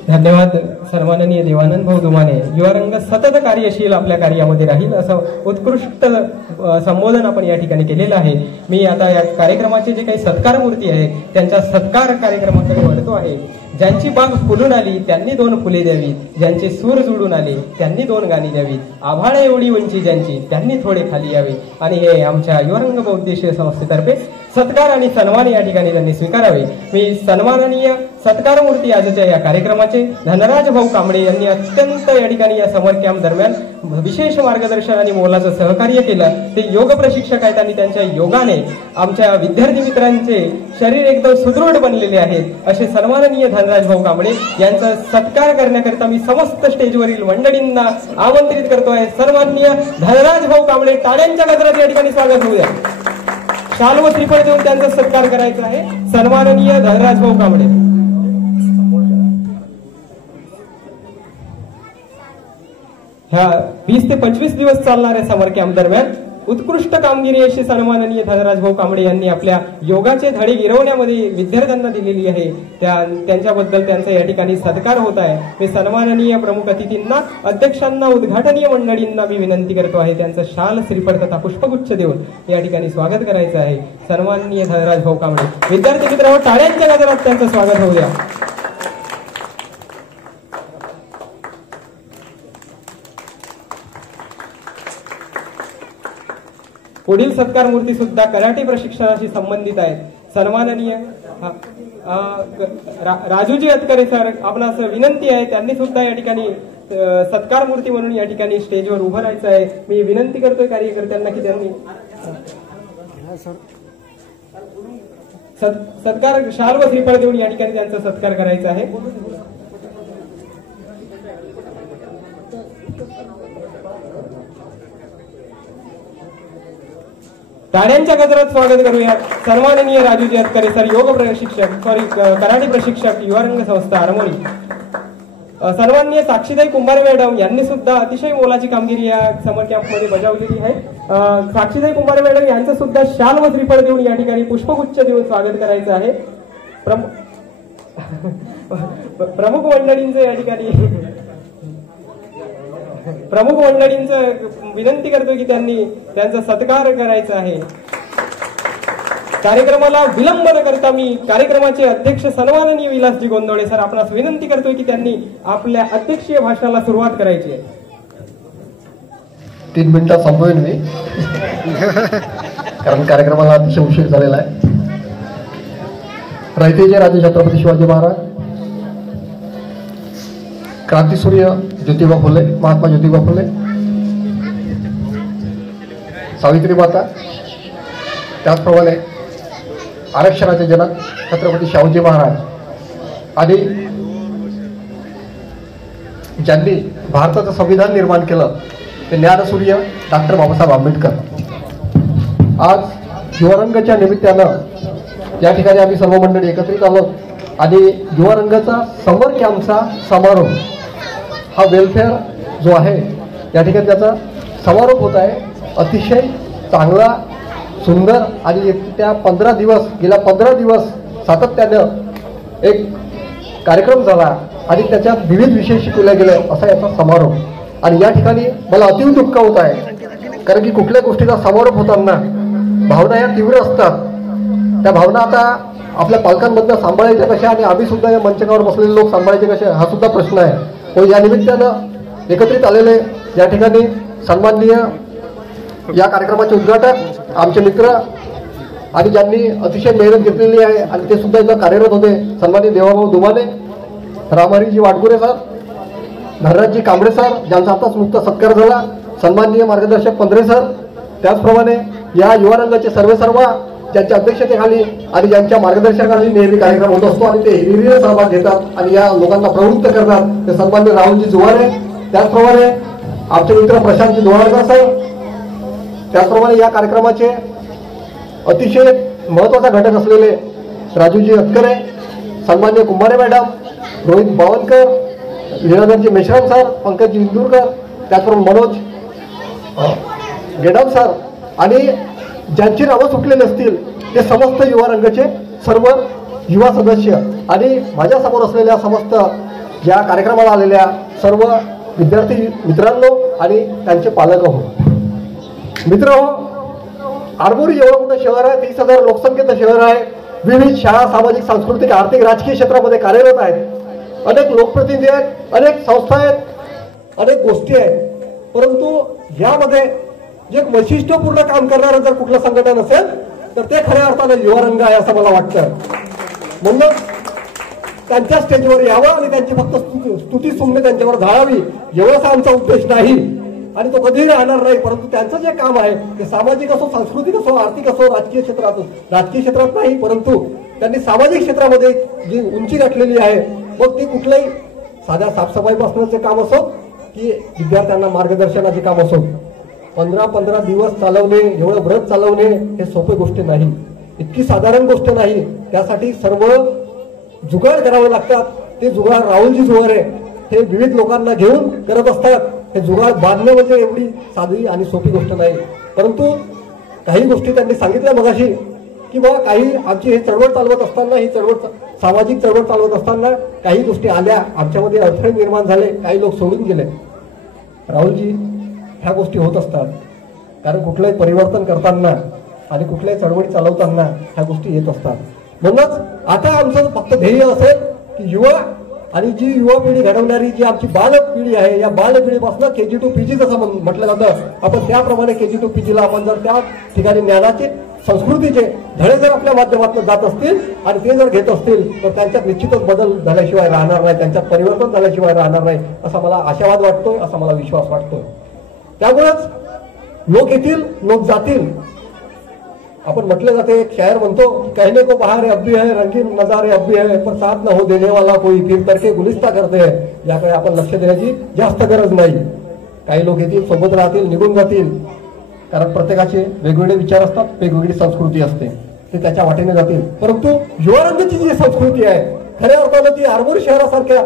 धन्यवाद सन्माननीय देवानंद भाऊ दुमाने। युवा रंग सतत कार्यशील आपल्या कार्यामध्ये राहील असं उत्कृष्ट संबोधन आपण या ठिकाणी केलेलं आहे। मी आता या कार्यक्रमाचे जे काही सत्कार मूर्ती आहेत त्यांच्या सत्कार कार्यक्रमाकडे वळतो आहे। ज्यांची बाग फुलून आली त्यांनी 2 फुले द्यावीत, ज्यांचे सूर जुळून आले त्यांनी 2 गाणी द्यावीत, आभाळ एवढी उंची ज्यांची त्यांनी थोडे खाली यावे। आणि हे आमच्या युवा रंग बौद्धिशीय संस्थेतर्फे सत्कार आणि सन्मान या ठिकाणी त्यांनी स्वीकारावे। मी सन्माननीय सत्कार मूर्ती आजच्या या कार्यक्रमाचे धनराज भाऊ कांबळे यांनी अत्यंत या ठिकाणी या समर कॅम्प दरम्यान विशेष मार्गदर्शन आणि मोलाचं सहकार्य केलं। ते योग प्रशिक्षक आहेत आणि त्यांच्या योगाने आमच्या विद्यार्थी मित्रांचे शरीर एकदम सुदृढ बनलेले आहेत। असे सन्माननीय धनराज भाऊ कांबळे यांचा सत्कार करण्याकरिता मी समस्त स्टेजवरील मंडळींना आमंत्रित करतोय। सन्माननीय धनराज भाऊ कांबळे, टाळ्यांच्या गजरात या ठिकाणी स्वागत होऊ द्या। शाल व श्रीफळ देऊन त्यांचा सत्कार करायचा आहे। सन्माननीय धनराज भाऊ कांबळे। ह्या 20 ते 25 दिवस चालणाऱ्या समर कॅम्प दरम्यान उत्कृष्ट कामगिरी अशी सन्माननीय धनराज भाऊ कांबळे यांनी आपल्या योगाचे धडे गिरवण्यामध्ये विद्यार्थ्यांना दिलेली आहे। त्यांच्याबद्दल त्यांचा या ठिकाणी सत्कार होत आहे। मी सन्माननीय प्रमुख अतिथींना, अध्यक्षांना, उद्घाटनीय मंडळींना मी विनंती करतो आहे त्यांचं शाल, श्रीफळ तथा पुष्पगुच्छ देऊन या ठिकाणी स्वागत करायचं आहे। सन्माननीय धनराज भाऊ कांबळे, विद्यार्थी मित्रांनो टाळ्यांच्या गजरात त्यांचं स्वागत होऊ द्या। पुढील सत्कार मूर्ती सुद्धा कराटे प्रशिक्षणाशी संबंधित आहेत। सन्माननीय राजूजी अतकरे सर, आपणास विनंती आहे त्यांनी सुद्धा या ठिकाणी सत्कार मूर्ती म्हणून या ठिकाणी स्टेजवर उभं राहायचं आहे। मी विनंती करतोय कार्यकर्त्यांना की त्यांनी सत्कार शाल व श्रीफळ देऊन या ठिकाणी त्यांचा सत्कार करायचा आहे। टाळ्यांच्या गजरात स्वागत करूया सन्माननीय राजूजी अतकरे सर, योग प्रशिक्षक, कराटे प्रशिक्षक, युवा रंग संस्था आरमोरी। सन्माननीय साक्षीताई कुंभारे मॅडम यांनी सुद्धा अतिशय मोलाची कामगिरी या समर कॅम्प मध्ये बजावलेली आहे। साक्षीताई कुंभारे मॅडम यांचं सुद्धा शाल व श्रीफळ देऊन या ठिकाणी पुष्पगुच्छ देऊन स्वागत करायचं आहे। प्रमुख मंडळींचं या ठिकाणी विनंती करतो की त्यांनी त्यांचा सत्कार करायचा आहे। कार्यक्रमाला विलंब न करता मी कार्यक्रमाचे अध्यक्ष सन्माननीय विलासजी गोंदवळे सर, आपणास विनंती करतोय की त्यांनी आपल्या अध्यक्षीय भाषणाला सुरुवात करायची आहे। 3 मिनिटात संपवेन मी, कारण कार्यक्रमाला अतिशय उशीर झालेला आहे। रयतेचे राजे छत्रपती शिवाजी महाराज, क्रांतीसूर्य ज्योतिबा फुले, महात्मा ज्योतिबा फुले, सावित्री माता, त्याचप्रमाणे आरक्षणाचे जनक छत्रपती शाहूजी महाराज आणि ज्यांनी भारताचं संविधान निर्माण केलं ते ज्ञानसूर्य डॉक्टर बाबासाहेब आंबेडकर। आज युवारंगाच्या निमित्तानं या ठिकाणी आम्ही सर्व मंडळी एकत्रित आलो आणि युवारंगाचा समर कॅम्पचा समारोप हा वेलफेअर जो आहे या ठिकाणी त्याचा समारोप होत आहे। अतिशय चांगला, सुंदर आणि त्या 15 दिवस, गेल्या 15 दिवस सातत्यानं एक कार्यक्रम झाला आणि त्याच्यात विविध विषय शिकवले गेले असा याचा समारोप। आणि या ठिकाणी मला अतिव दुःख होत आहे, कारण की कुठल्या गोष्टीचा समारोप होताना भावना या तीव्र असतात। त्या भावना आता आपल्या पालकांमधनं सांभाळायचे कशा आणि आम्ही सुद्धा या मंचकावर बसलेले लोक सांभाळायचे कसे हा सुद्धा प्रश्न आहे. तो या निमित्तानं एकत्रित आलेले या ठिकाणी सन्माननीय या कार्यक्रमाचे उद्घाटक आमचे मित्र आणि ज्यांनी अतिशय मेहनत घेतलेली आहे आणि ते सुद्धा इथं कार्यरत होते सन्माननीय देवाभाऊ दुमाने, रामहरीजी वाटगुरे सर, धनराजजी कांबळे सर ज्यांचा आताच नुकता सत्कार झाला, सन्माननीय मार्गदर्शक पंधरे सर, त्याचप्रमाणे या युवा रंगाचे सर्व ज्यांच्या अध्यक्षतेखाली आणि ज्यांच्या मार्गदर्शनाखाली नेहमी कार्यक्रम होत असतो आणि ते हिरिरीने सहभाग घेतात आणि या लोकांना प्रवृत्त करतात ते सन्माननीय राहुलजी जुवारे, त्याचप्रमाणे आमचे मित्र प्रशांतजी दोहाळकर सर, त्याचप्रमाणे या कार्यक्रमाचे अतिशय महत्त्वाचा घटक असलेले राजूजी अतकरे, सन्माननीय कुंभारे मॅडम, रोहित बावनकर, लीलाधरजी मेश्राम सर, पंकजजी इंदूरकर, त्याचप्रमाणे मनोज गेडाम सर आणि ज्यांची नावं सुटलेली असतील ते समस्त युवा रंगाचे सर्व युवा सदस्य आणि माझ्यासमोर असलेल्या समस्त या कार्यक्रमाला आलेल्या सर्व विद्यार्थी मित्रांनो आणि त्यांचे पालक हो. मित्र हो, आरमोरी एवढं मोठं शहर आहे, 30,000 लोकसंख्येचं शहर आहे, विविध शाळा सामाजिक सांस्कृतिक आर्थिक राजकीय क्षेत्रामध्ये कार्यरत आहेत, अनेक लोकप्रतिनिधी आहेत, अनेक संस्था आहेत, अनेक गोष्टी आहेत. परंतु यामध्ये जे वैशिष्ट्यपूर्ण काम करणारं जर कुठलं संघटन असेल तर ते खऱ्या अर्थाने युवा रंग आहे असं मला वाटतं. म्हणून त्यांच्या स्टेजवर यावं आणि त्यांची फक्त स्तुती सुमने त्यांच्यावर झाडावी एवढाच आमचा उद्देश नाही आणि तो कधीही राहणार नाही. परंतु त्यांचं जे काम आहे ते सामाजिक असो, सांस्कृतिक असो, आर्थिक असो, राजकीय क्षेत्रात नाही, परंतु त्यांनी सामाजिक क्षेत्रामध्ये जी उंची गाठलेली आहे, मग ती कुठल्याही साध्या साफसफाई बसण्याचे काम असो की विद्यार्थ्यांना मार्गदर्शनाचे काम असो, 15-15 दिवस चालवणे, एवढं व्रत चालवणे हे सोपी गोष्ट नाही, इतकी साधारण गोष्ट नाही. त्यासाठी सर्व जुगाड करावे लागतात. ते जुगाड राहुलजी जुवारे हे विविध लोकांना घेऊन करत असतात. हे जुगाड बांधणे म्हणजे एवढी साधी आणि सोपी गोष्ट नाही. परंतु काही गोष्टी त्यांनी सांगितल्या मगाशी की बाबा काही आमची हे चळवळ चालवत असताना, ही चळवळ सामाजिक चळवळ चालवत असताना काही गोष्टी आल्या, आमच्यामध्ये अडथळे निर्माण झाले, काही लोक सोडून गेले. राहुलजी, ह्या गोष्टी होत असतात, कारण कुठलंही परिवर्तन करताना आणि कुठल्याही चळवळी चालवताना ह्या गोष्टी येत असतात. म्हणूनच आता आमचं फक्त ध्येय असेल की युवा आणि जी युवा पिढी घडवणारी जी आमची बाल पिढी आहे, या बाल पिढीपासून KG to PG जसं म्हटलं जातं, आपण त्याप्रमाणे KG to PG ला आपण जर त्या ठिकाणी ज्ञानाचे, संस्कृतीचे धडे जर आपल्या माध्यमातून जात असतील आणि ते जर घेत असतील तर त्यांच्यात निश्चितच बदल झाल्याशिवाय राहणार नाही, त्यांच्यात परिवर्तन झाल्याशिवाय राहणार नाही असा मला आशावाद वाटतोय, असा मला विश्वास वाटतोय. त्यामुळेच लोक येतील, लोक जातील. आपण म्हटलं जाते, एक शायर म्हणतो, कहने को बहार अब भी है, रंगीन नजारे अब भी है, पर साथ न हो देने वाला कोई, फिर करके गुलिस्ता करते हैं. याकडे आपण लक्ष देण्याची जास्त गरज नाही. काही लोक येतील, सोबत राहतील, निघून जातील, कारण प्रत्येकाचे वेगवेगळे विचार असतात, वेगवेगळी संस्कृती असते, ते त्याच्या वाटेने जातील. परंतु युवारंगाची जी संस्कृती आहे खऱ्या अर्थानं ती आरमोरी शहरासारख्या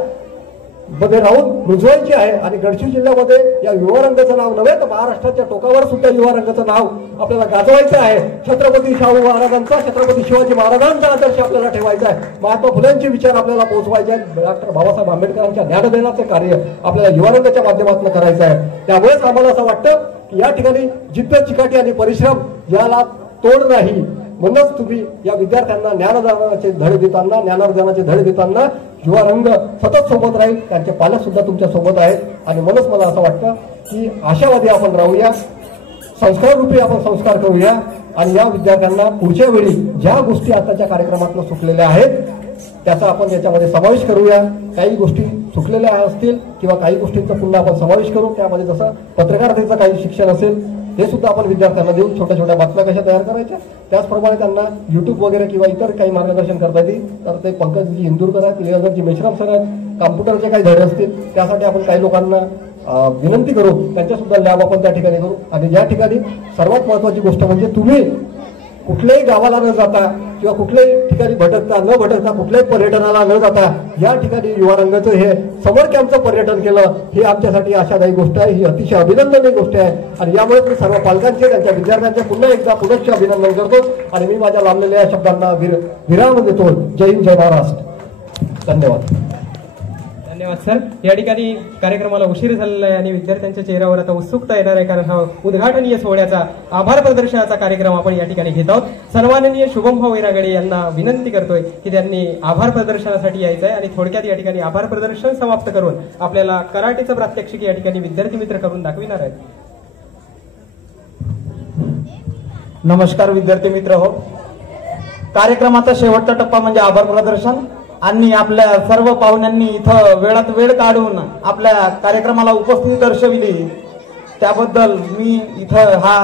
मध्ये राहून रुजवायची आहे. आणि गडचिरोली जिल्ह्यामध्ये या युवा रंगाचं नाव नव्हे तर महाराष्ट्राच्या टोकावर सुद्धा युवा रंगाचं नाव आपल्याला गाजवायचं आहे. छत्रपती शाहू महाराजांचा, छत्रपती शिवाजी महाराजांचा आदर्श आपल्याला ठेवायचा आहे. महात्मा फुलेंचे विचार आपल्याला पोहोचवायचे आहेत. डॉक्टर बाबासाहेब आंबेडकरांच्या ज्ञानदेनाचे कार्य आपल्याला युवा रंगाच्या माध्यमातून करायचं आहे. त्यामुळेच आम्हाला असं वाटतं की या ठिकाणी जिद्द, चिकाटी आणि परिश्रम याला तोड नाही. म्हणूनच तुम्ही या विद्यार्थ्यांना ज्ञानदानाचे धडे देताना, ज्ञानार्जनाचे धडे देताना युवा रंग सतत सोबत राहील. त्यांचे पालक सुद्धा तुमच्या सोबत आहेत. आणि म्हणूनच मला असं वाटतं की आशावादी आपण राहूया, संस्कार रूपी आपण संस्कार करूया आणि या विद्यार्थ्यांना पुढच्या वेळी ज्या गोष्टी आताच्या कार्यक्रमातून सुटलेल्या आहेत त्याचा आपण याच्यामध्ये समावेश करूया. काही गोष्टी सुटलेल्या असतील किंवा काही गोष्टींचा पुन्हा आपण समावेश करू. त्यामध्ये जसं पत्रकारितेचं काही शिक्षण असेल हे सुद्धा आपण विद्यार्थ्यांना देऊन छोट्या छोट्या बातम्या कशा तयार करायच्या, त्याचप्रमाणे त्यांना YouTube वगैरे किंवा इतर काही मार्गदर्शन करता येईल. तर ते पंकजजी इंदूरकर आहेत, लीलाधरजी मेश्राम सर आहेत, कॉम्प्युटरचे काही धडे असतील त्यासाठी आपण काही लोकांना विनंती करू, त्यांच्या सुद्धा लॅब आपण त्या ठिकाणी करू. आणि या ठिकाणी सर्वात महत्वाची गोष्ट म्हणजे तुम्ही कुठल्याही गावाला न जाता किंवा कुठल्याही ठिकाणी न भटकता कुठल्याही पर्यटनाला न जाता या ठिकाणी युवा रंगाचं हे समर कॅम्पचं पर्यटन केलं, ही आमच्यासाठी आशादायी गोष्ट आहे, ही अतिशय अभिनंदनीय गोष्ट आहे. आणि यामुळे मी सर्व पालकांचे, त्यांच्या विद्यार्थ्यांचे पुन्हा एकदा पुनश्च अभिनंदन करतो आणि मी माझ्या लावलेल्या शब्दांना विराम देतो. जय हिंद, जय महाराष्ट्र. धन्यवाद. धन्यवाद सर. या ठिकाणी कार्यक्रमाला उशीर झालेला आहे आणि विद्यार्थ्यांच्या चेहऱ्यावर आता उत्सुकता येणार आहे, कारण हा उद्घाटनीय सोहळ्याचा आभार प्रदर्शनाचा कार्यक्रम आपण या ठिकाणी घेत आहोत. सन्माननीय शुभमभाऊ वैरागडे यांना विनंती करतोय की त्यांनी आभार प्रदर्शनासाठी यायचं आहे आणि थोडक्यात या ठिकाणी आभार प्रदर्शन समाप्त करून आपल्याला कराटेचं प्रात्यक्षिक या ठिकाणी विद्यार्थी मित्र करून दाखविणार आहेत. नमस्कार विद्यार्थी मित्र हो. कार्यक्रमाचा शेवटचा टप्पा म्हणजे आभार प्रदर्शन आणि आपल्या सर्व पाहुण्यांनी इथं वेळात वेळ काढून आपल्या कार्यक्रमाला उपस्थिती दर्शविली त्याबद्दल मी इथं हा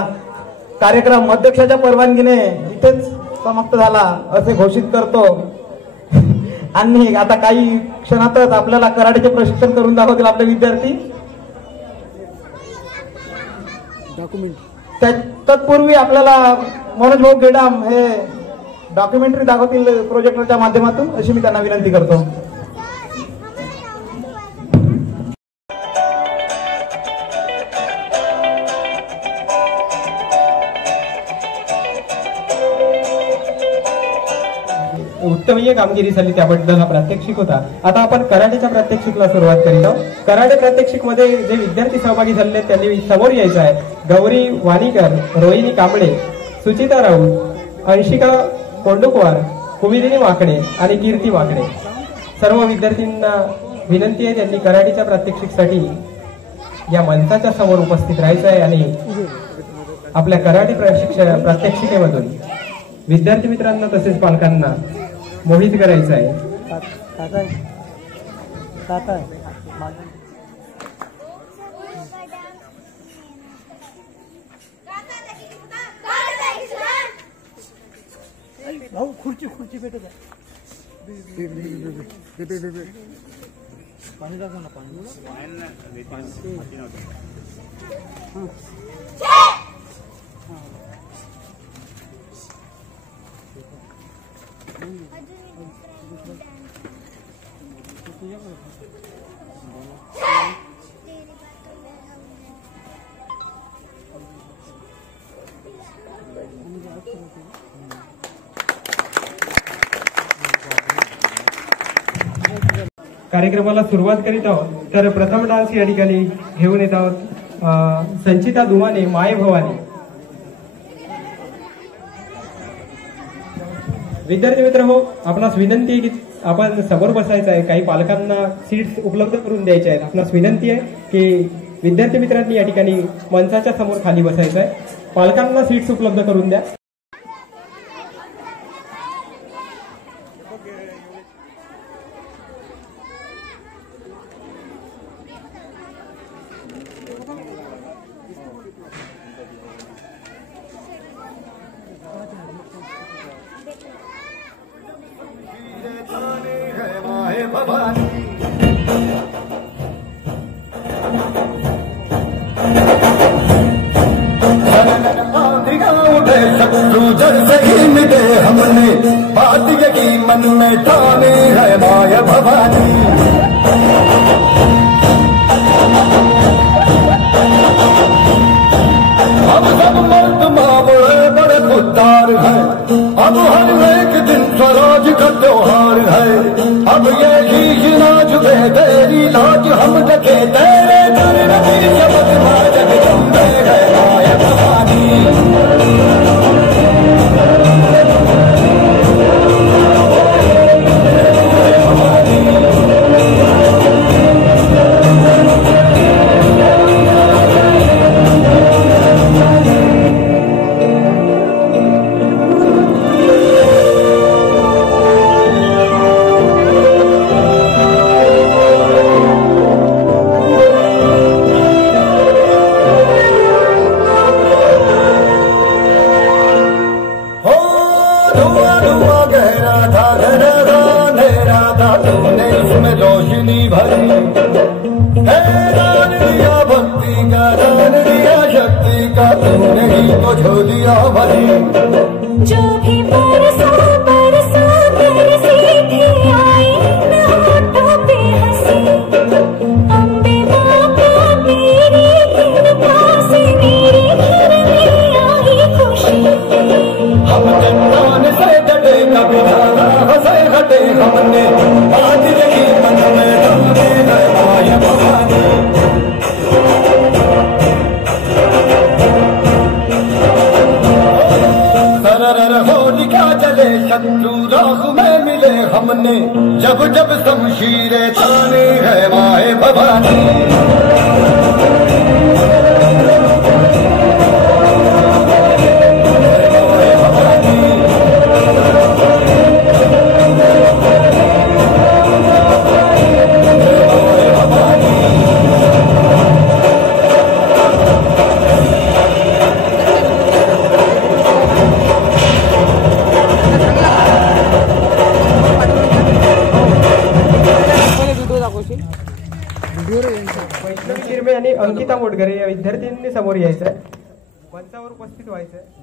कार्यक्रम अध्यक्षाच्या परवानगीने इथेच समाप्त झाला असे घोषित करतो. आणि आता काही क्षणातच आपल्याला कराटेचे प्रशिक्षण करून दाखवतील आपले विद्यार्थी. तत्पूर्वी आपल्याला मनोज भाऊ गेडाम हे डॉक्युमेंटरी दाखवतील प्रोजेक्टरच्या माध्यमातून, अशी मी त्यांना विनंती करतो. उत्तमीय कामगिरी झाली त्याबद्दल हा प्रात्यक्षिक होता. आता आपण कराटेच्या प्रात्यक्षिकला सुरुवात करीत आहोत. कराटे प्रात्यक्षिक मध्ये जे विद्यार्थी सहभागी झाले त्यांनी समोर यायचं आहे. गौरी वाणीकर, रोहिणी कांबळे, सुचिता राऊत, अंशिका कोंडुकवार, कुमिदिनी वाकडे आणि कीर्ती वाकडे. सर्व विद्यार्थ्यांना विनंती आहे त्यांनी कराटेच्या प्रात्यक्षिकसाठी या मंचाच्या समोर उपस्थित राहायचं आहे आणि आपल्या कराटे प्रात्यक्षिकेमधून विद्यार्थी मित्रांना तसेच पालकांना मोहित करायचं आहे. खुर्ची भेटत आहे. पाणी दाखव ना. पाणी कार्यक्रमाला सुरुवात करीत आहोत. तर प्रथम डान्स या ठिकाणी घेऊन येत आहोत संचिता दुमाने, माय भवानी. विद्यार्थी मित्र हो, आपणास विनंती आहे की आपण समोर बसायचं आहे. काही पालकांना सीट्स उपलब्ध करून द्यायच्या आहेत. आपणास विनंती आहे की विद्यार्थी मित्रांनी या ठिकाणी मंचाच्या समोर खाली बसायचं आहे. पालकांना सीट्स उपलब्ध करून द्या. हमने बात यही मन में ठानी है माया भवानी. हम सब मर्द मामले बड़े खुददार हैं. अब हर एक दिन स्वराज का त्योहार है. अब ये ही नाच दे तेरी लाज हम रखे तेरे दर नबी जगत जगदम्बे है माया भवानी. रोशनी भरी है दान दिया भक्ति का, दान दिया शक्ति का, तूने ही तो झो दिया भरी. जो भी बरसा बरसा बरसी थी आई न होठों पे हंसी. अम्बे बाबा मेरी कृपा से मेरे घर में आई खुशी. हम चट्टान से डटे कभी धारा हंसे हटे हमने बात यही मन में ठानी है शत्रु राह में मिले हमने, जब जब शमशीरें तानी है माए भवानी। वैष्णवी गिरमे आणि अंकिता मोटघरे या विद्यार्थ्यांनी समोर यायचं आहे, मंचावर उपस्थित व्हायचं आहे.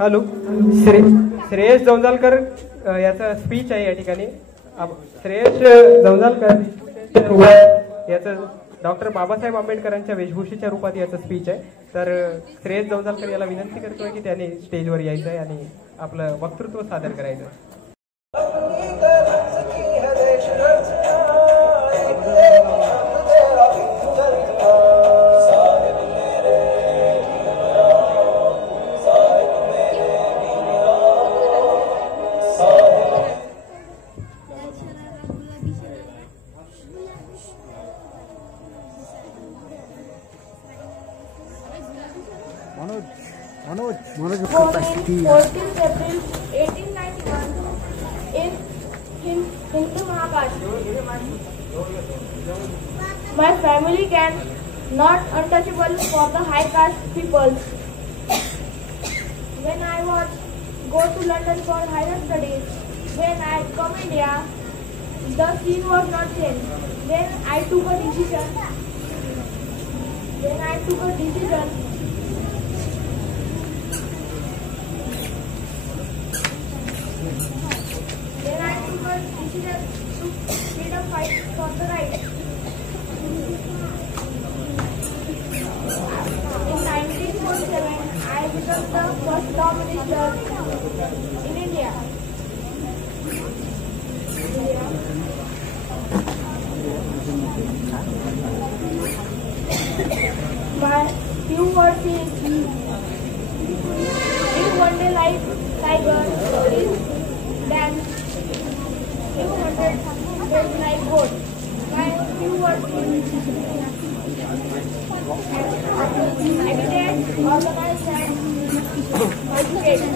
हॅलो, श्रेयस जवंजालकर याचा स्पीच आहे या ठिकाणी. श्रेयस जवंजालकर याचं डॉक्टर बाबासाहेब आंबेडकरांच्या वेशभूषेच्या रूपात याचं स्पीच आहे. तर श्रेयस जवंजालकर याला विनंती करतोय की त्याने स्टेजवर यायचं आहे आणि आपलं वक्तृत्व सादर करायचं. Born 14th April 1891 in Hindu Mahakashtra. My family can not untouchable for the high caste peoples. When I was go to London for higher studies, when I come India, the scene was not changed. Then I took a decision. Then I took a decision to freedom fight for the right. In 1947, I became the first Prime Minister in India. My few words is if one day like tiger is dance, if 100 days like goat. My few words is evident, organized and educated.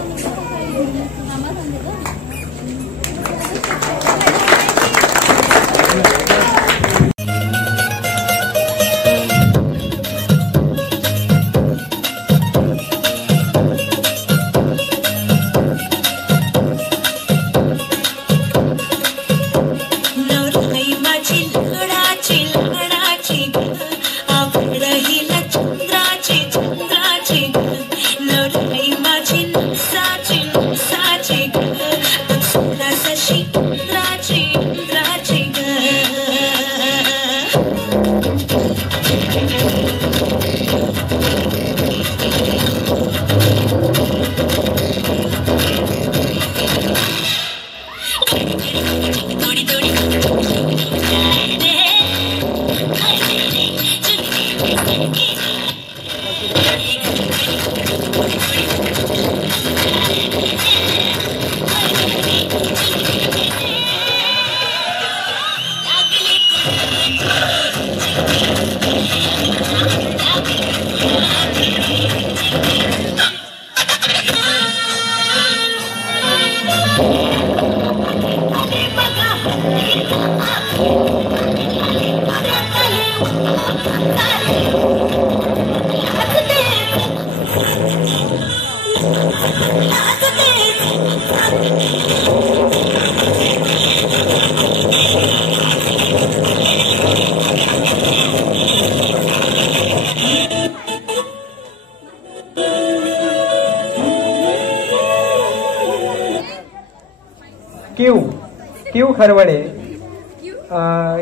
क्यू खरवडे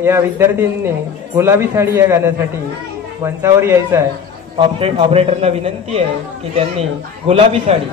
या विद्यार्थ्यांनी गुलाबी साडी या गाण्यासाठी मंचावर यायचं आहे। ऑपरेटरला विनंती आहे की त्यांनी गुलाबी साडी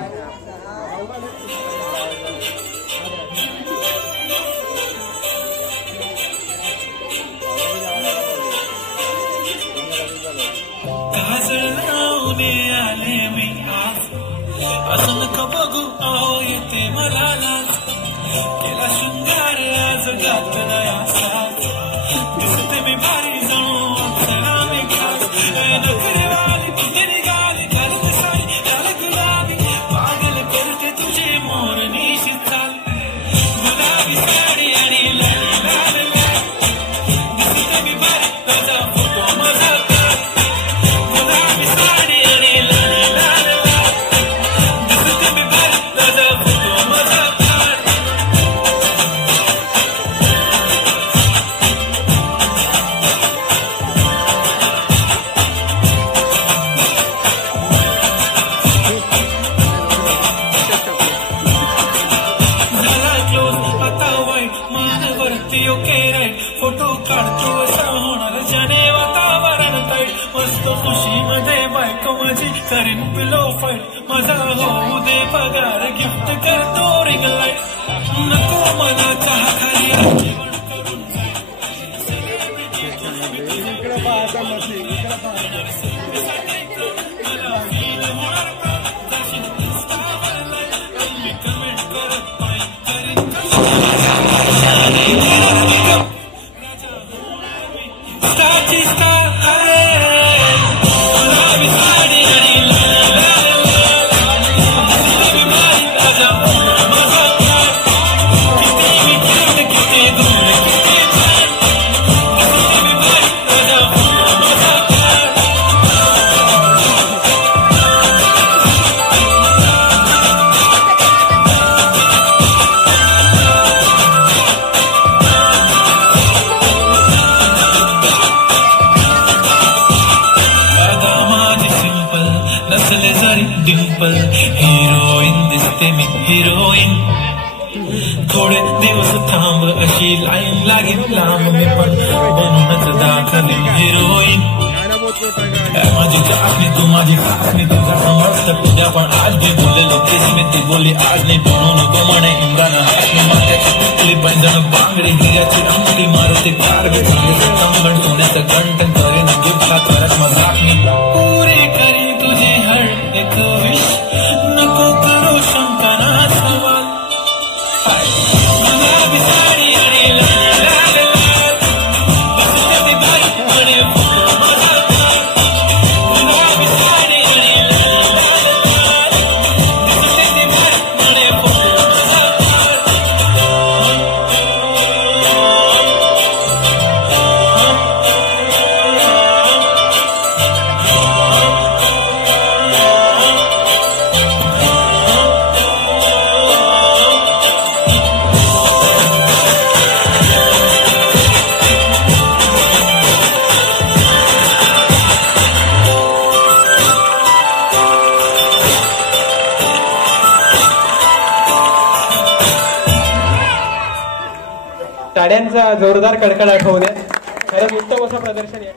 लाईन लागेल लांब मी पण बनूनच दाखल हिरोईन माझी चाचणी तू माझी खासणी तुझा समजत तुझ्या पण आज मी बोललेलो तेच मी ती बोलली आज नाही बनू नको म्हणे इम्रान हासमी माथ्याची तुटली पैंजण बांगडी हिऱ्याची अंगठी मारुती कार कंगण सोन्याचं कंटन करीन गुटखा करत मजाक मी पुरी करीन तुझी हर एक विश नको करू शंका ना सवाल गुलाबी साडी आणि लाल लाल बसते गाडी म्हणे फोटो माझा गुलाबी साडी आणि लाल लाल बसते गाडी म्हणे फोटो माझा टाळ्यांचा जोरदार कडकडाट होऊ द्या. खरंच उत्तम असं प्रदर्शन आहे.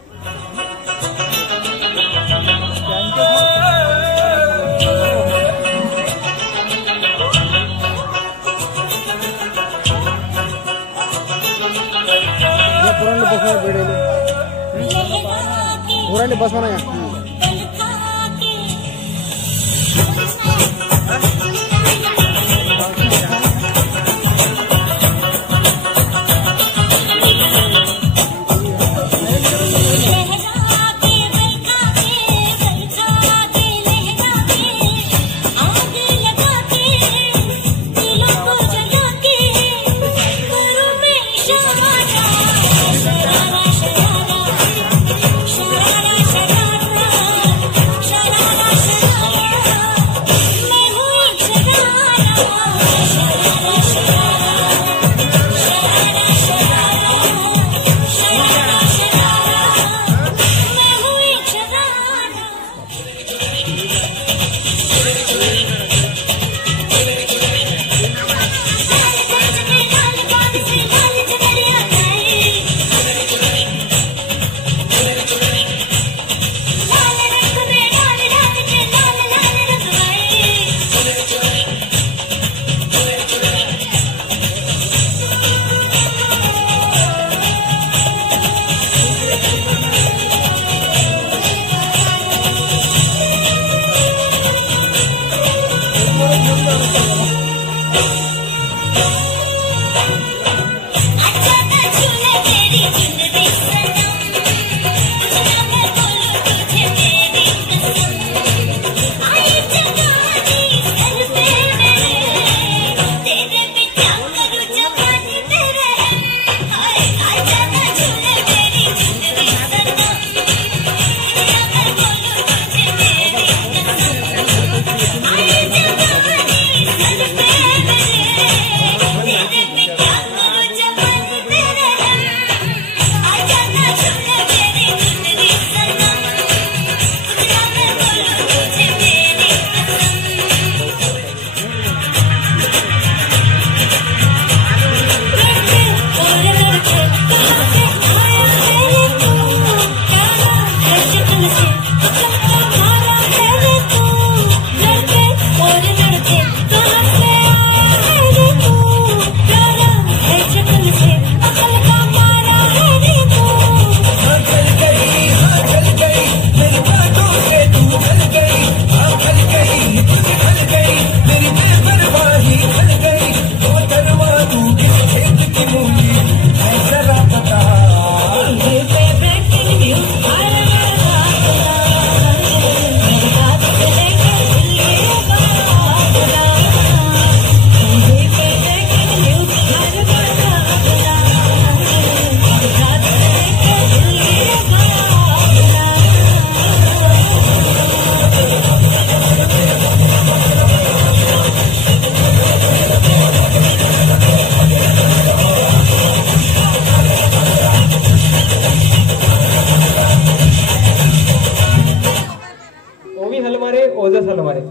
ओजस हलमारे.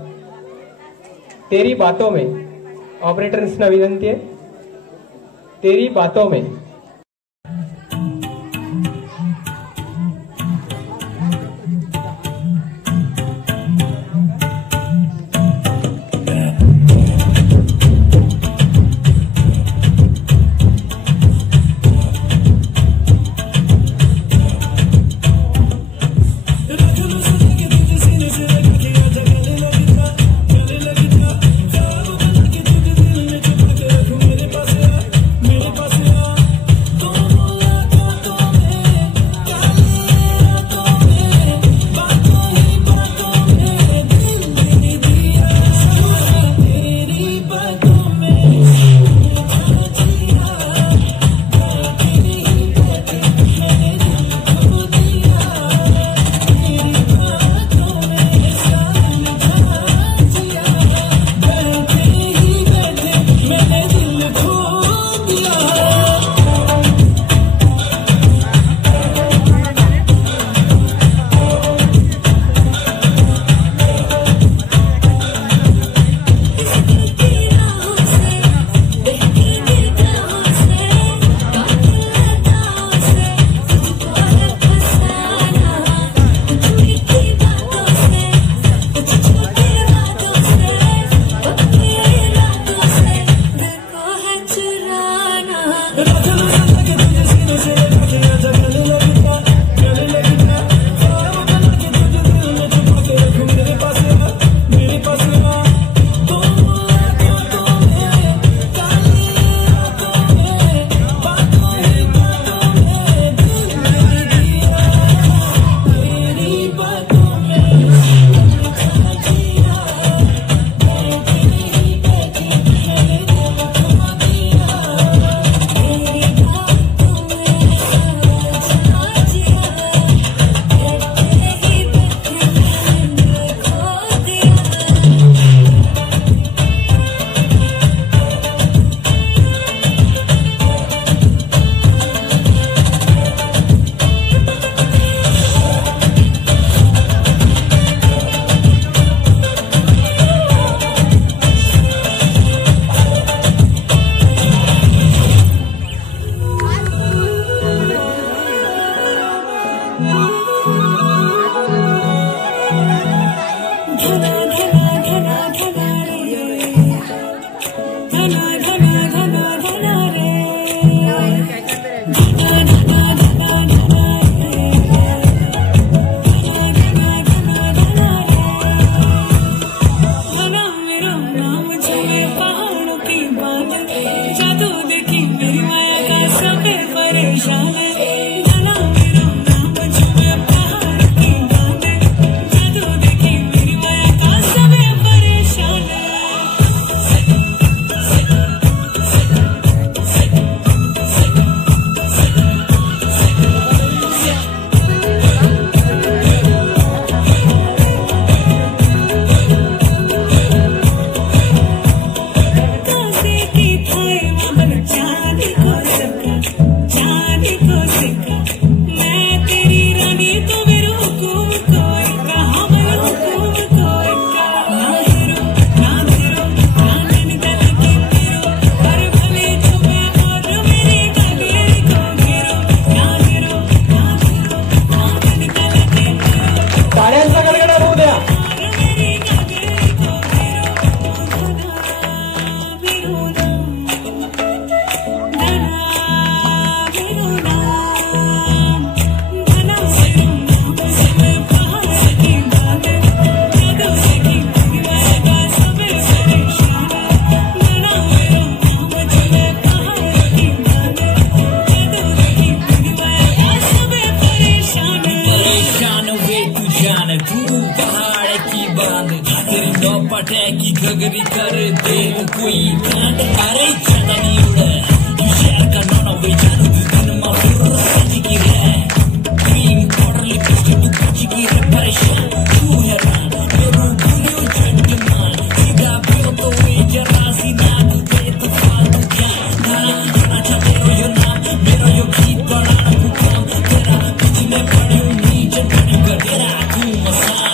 तेरी बातों में ऑपरेटर्सना विनंती आहे. तेरी बातों में घागरी पाट्या की घगरी करे देव कोई कांड अरे ज्यादा नहीं उड़े तुझे का नाना वे जानू दिन माफुर सजी की रे क्रीम पाउडर लिपस्टिक तू कच्ची की रे परेशान तू हैरान मेरू भूलियो जेंटलमैन सीधा पियो तो वे जरा सी ना तू दे तो फालतू क्या ना चाहते हो यो नाम मेरा यो गीत बनाना तू काम तेरा पिछले पड़ी नीचे पड़ी गडेरा तू मसान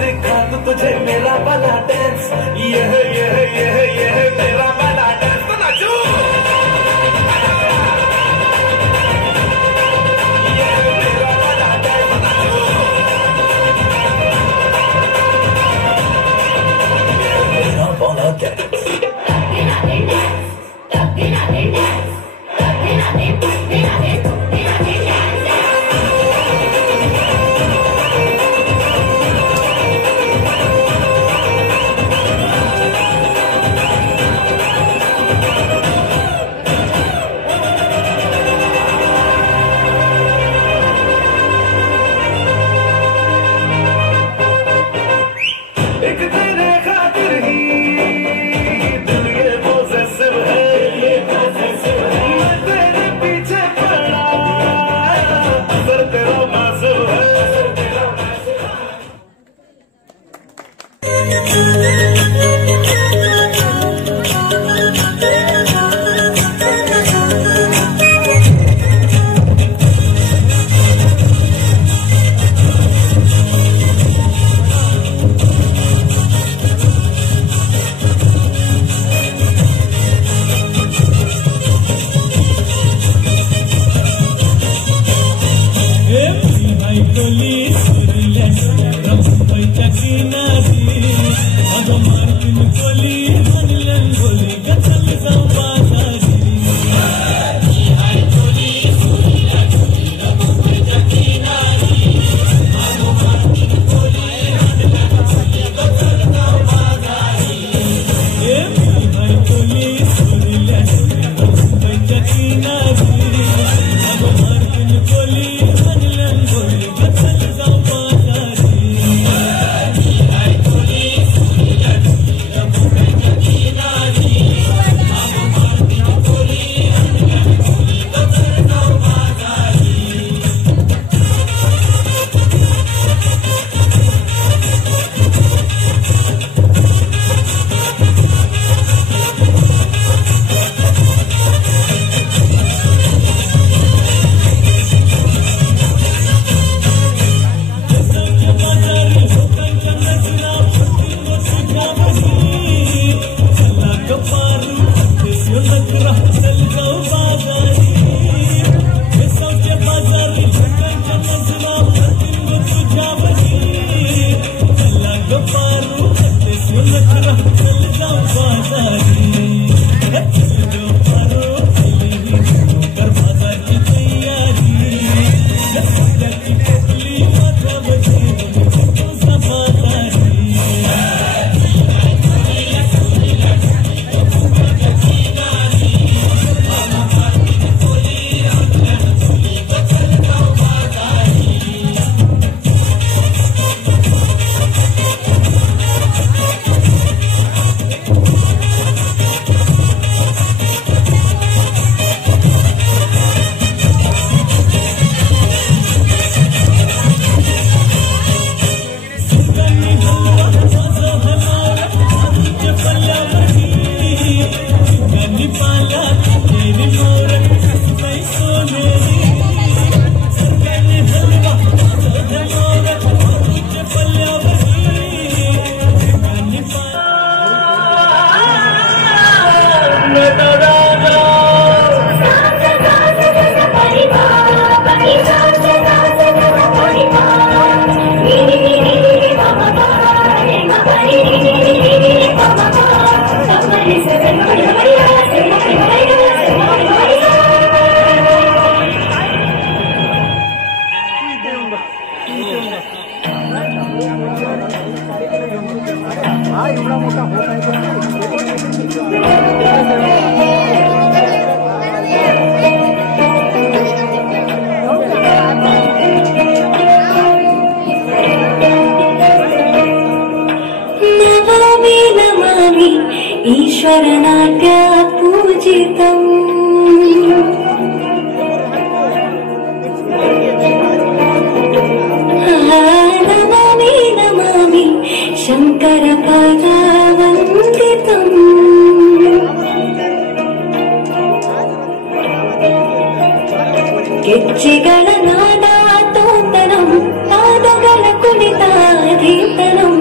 दिखा दूं तुझे मेरा वाला डांस, यह मेरा वाला डांस। तो नाचो मेरा वाला डांस, नाचो मेरा वाला डांस। ईश्वरनाट्य पूजितम् नमामि नमामि शङ्करपादावन्दितम् ಗೆಜ್ಜೆಗಳ ನಾದಾತೋಂತರಂ ಪಾದಗಳ ಕುಣಿತಾಧೀತನಂ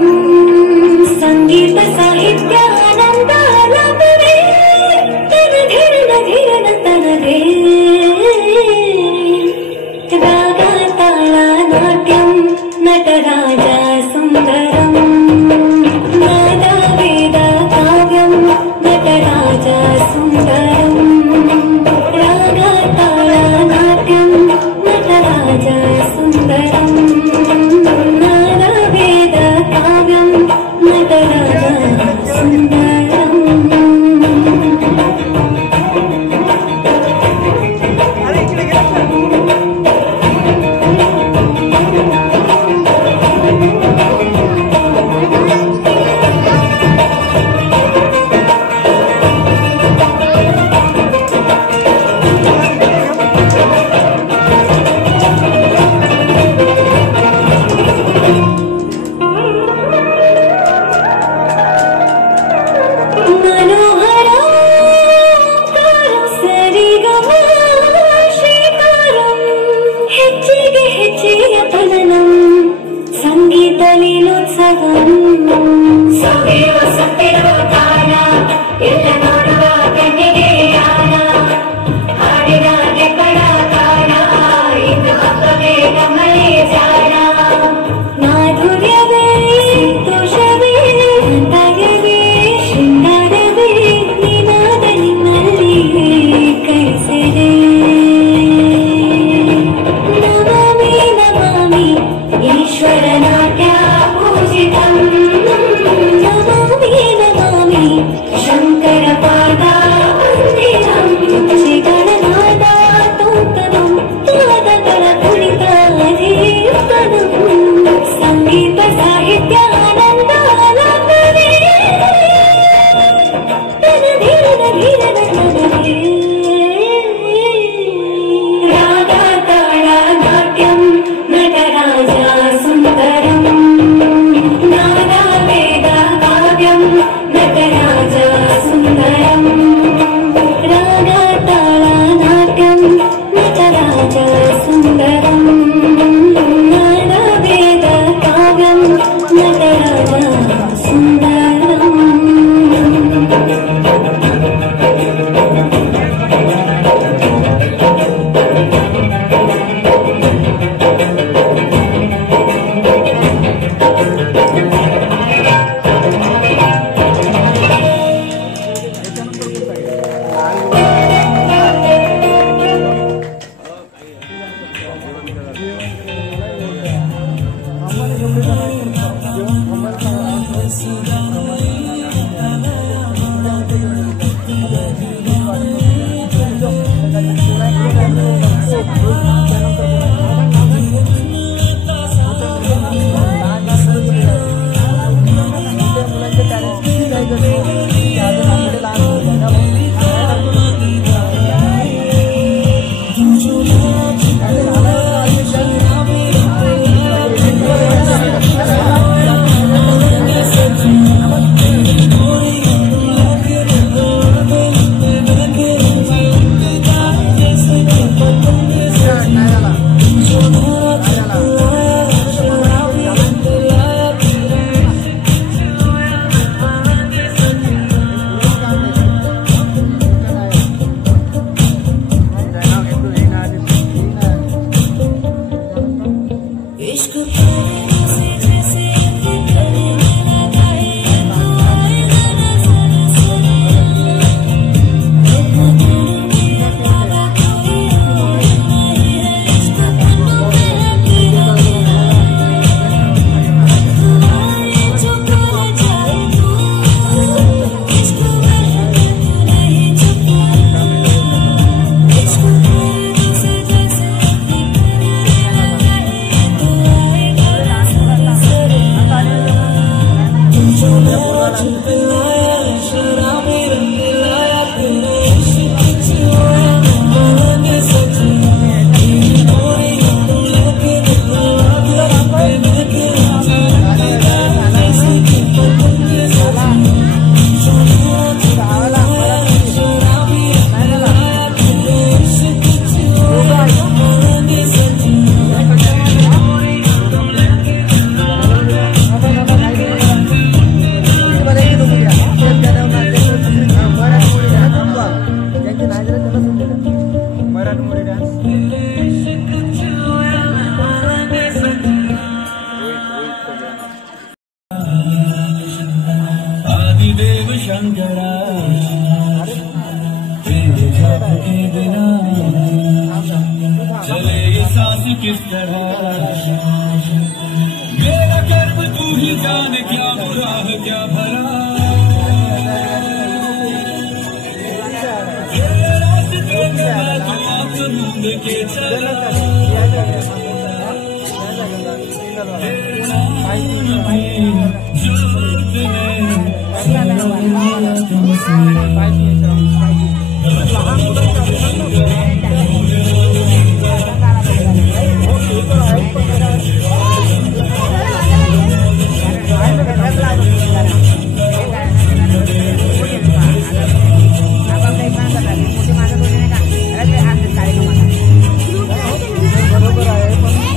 बरोबर आहे पण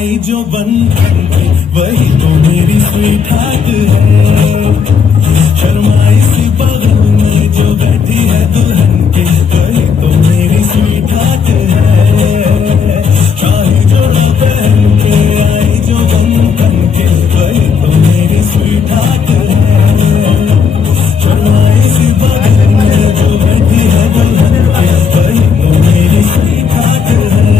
आई जो बंधन के वही तो मेरी स्वीट हार्ट है। शर्माई सी बगल में जो बैठी है दुल्हन के वही तो मेरी स्वीट हार्ट है। शाही जोड़ा पहन के आई जो बंधन के वही तो मेरी स्वीट हार्ट है। शर्माई सी बगल में जो बैठी है दुल्हन के वही तो मेरी स्वीट हार्ट है।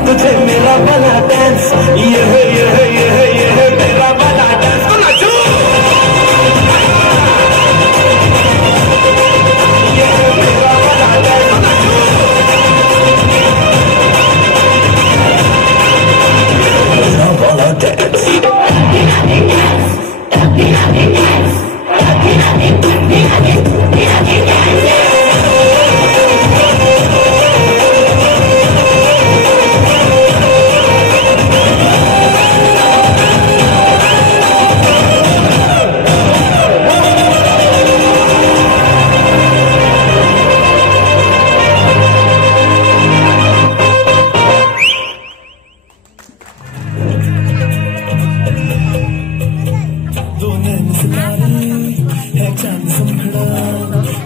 तुझे मेरा वाला डांस ये है मेरा वाला डांस तो नाचो। ये है मेरा वाला डांस तो नाचो। मेरा वाला डांस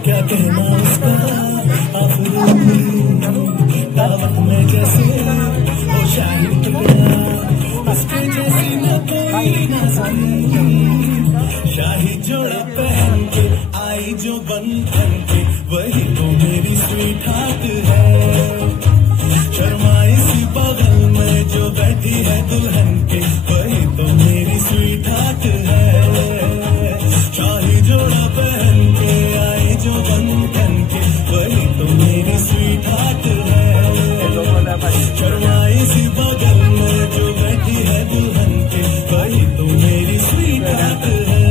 क्या कहना उसका दावत में जैसे वो शाही टुकड़ा उसके जैसी न कोई शाही जोड़ा पहन के आई जो बंधन के वही तो मेरी स्वीट हार्ट है। शर्माई सी बगल में जो बैठी है दुल्हन के वही तो मेरी स्वीट हार्ट है। शाही जोड़ा पहन के आई जो बंधन के वही तो मेरी स्वीट हार्ट है। शर्माई सी बगल में जो बैठी है दुल्हन के वही तो मेरी स्वीट हार्ट है।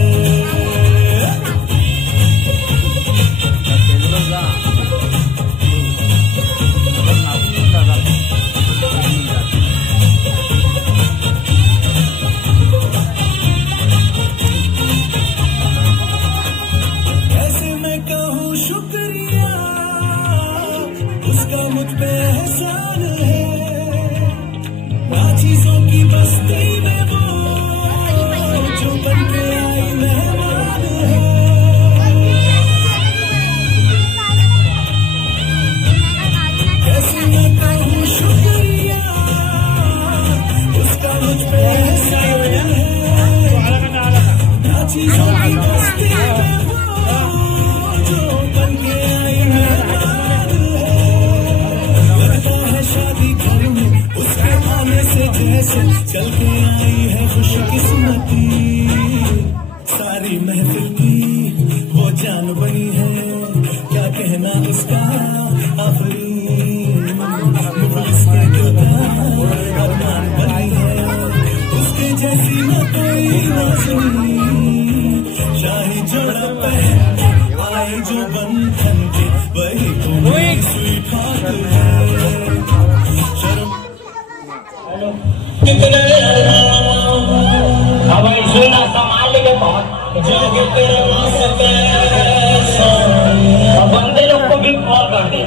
उसका मुझ पे एहसान है। चीजों की बस्ती में वो जो बन के आई मेहमान है। कैसे मैं कहूँ शुक्रिया उसका मुझ पे एहसान है। चीजों की बस्ती में वो जो बन के आई मेहमान है। शादी घर में उसके आने से जैसे चल के आई है खुशकिस्मती। सारी महफिल की वो जान बनी है क्या कहना उसका आफरीन। उसके अरमान बनी है उसके जैसी न कोई नाज़नीन। शाही जोड़ा पहन आई जो बंधन के वही तो मेरी स्वीट हार्ट है। हवाई सुना संभाल के बहुत जो कि तेरे बंदे लोग को भी कॉल कर दे।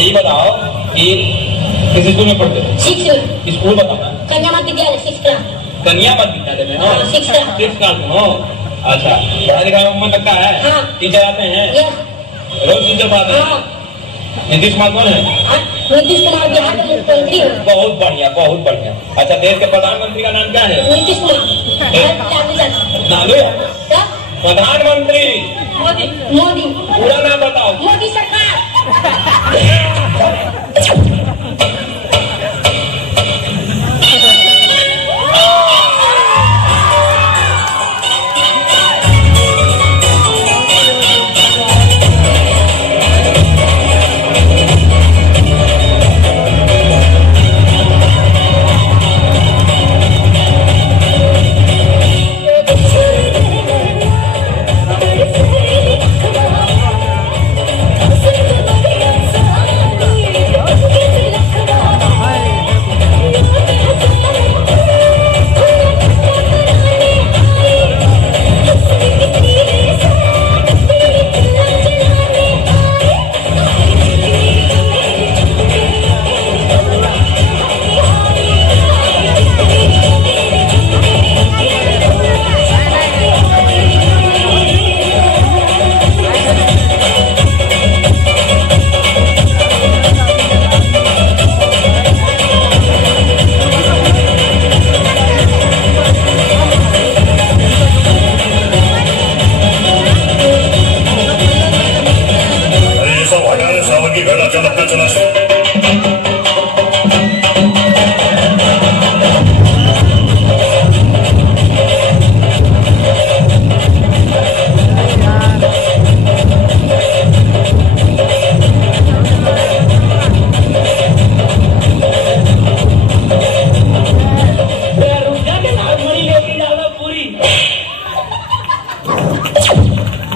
ये बताओ कि किस स्कूल में पढ़ते हो? स्कूल बताओ ना। कन्या मत विद्यालय 6 क्लास। कन्या मत विद्यालय में हो? 6 क्लास में हो। अच्छा, पढ़ाई लिखाई में मन लगता है? हाँ। टीचर आते हैं? रोज टीचर पढ़ाते हैं? नीतीश कुमार कौन है? नीतीश कुमार बिहार के मुख्यमंत्री हैं। बहुत बढ़िया, बहुत बढ़िया। अच्छा, देश के प्रधानमंत्री का नाम क्या है? नीतीश कुमार। नालू है? प्रधानमंत्री मोदी। पूरा नाम बताओ। मोदी सरकार।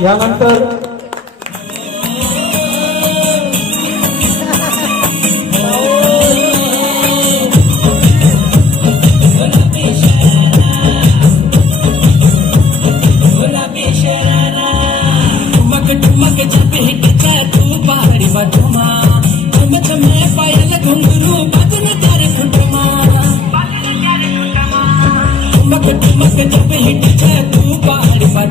यानंतर जब हिट तू पहाड़ी पर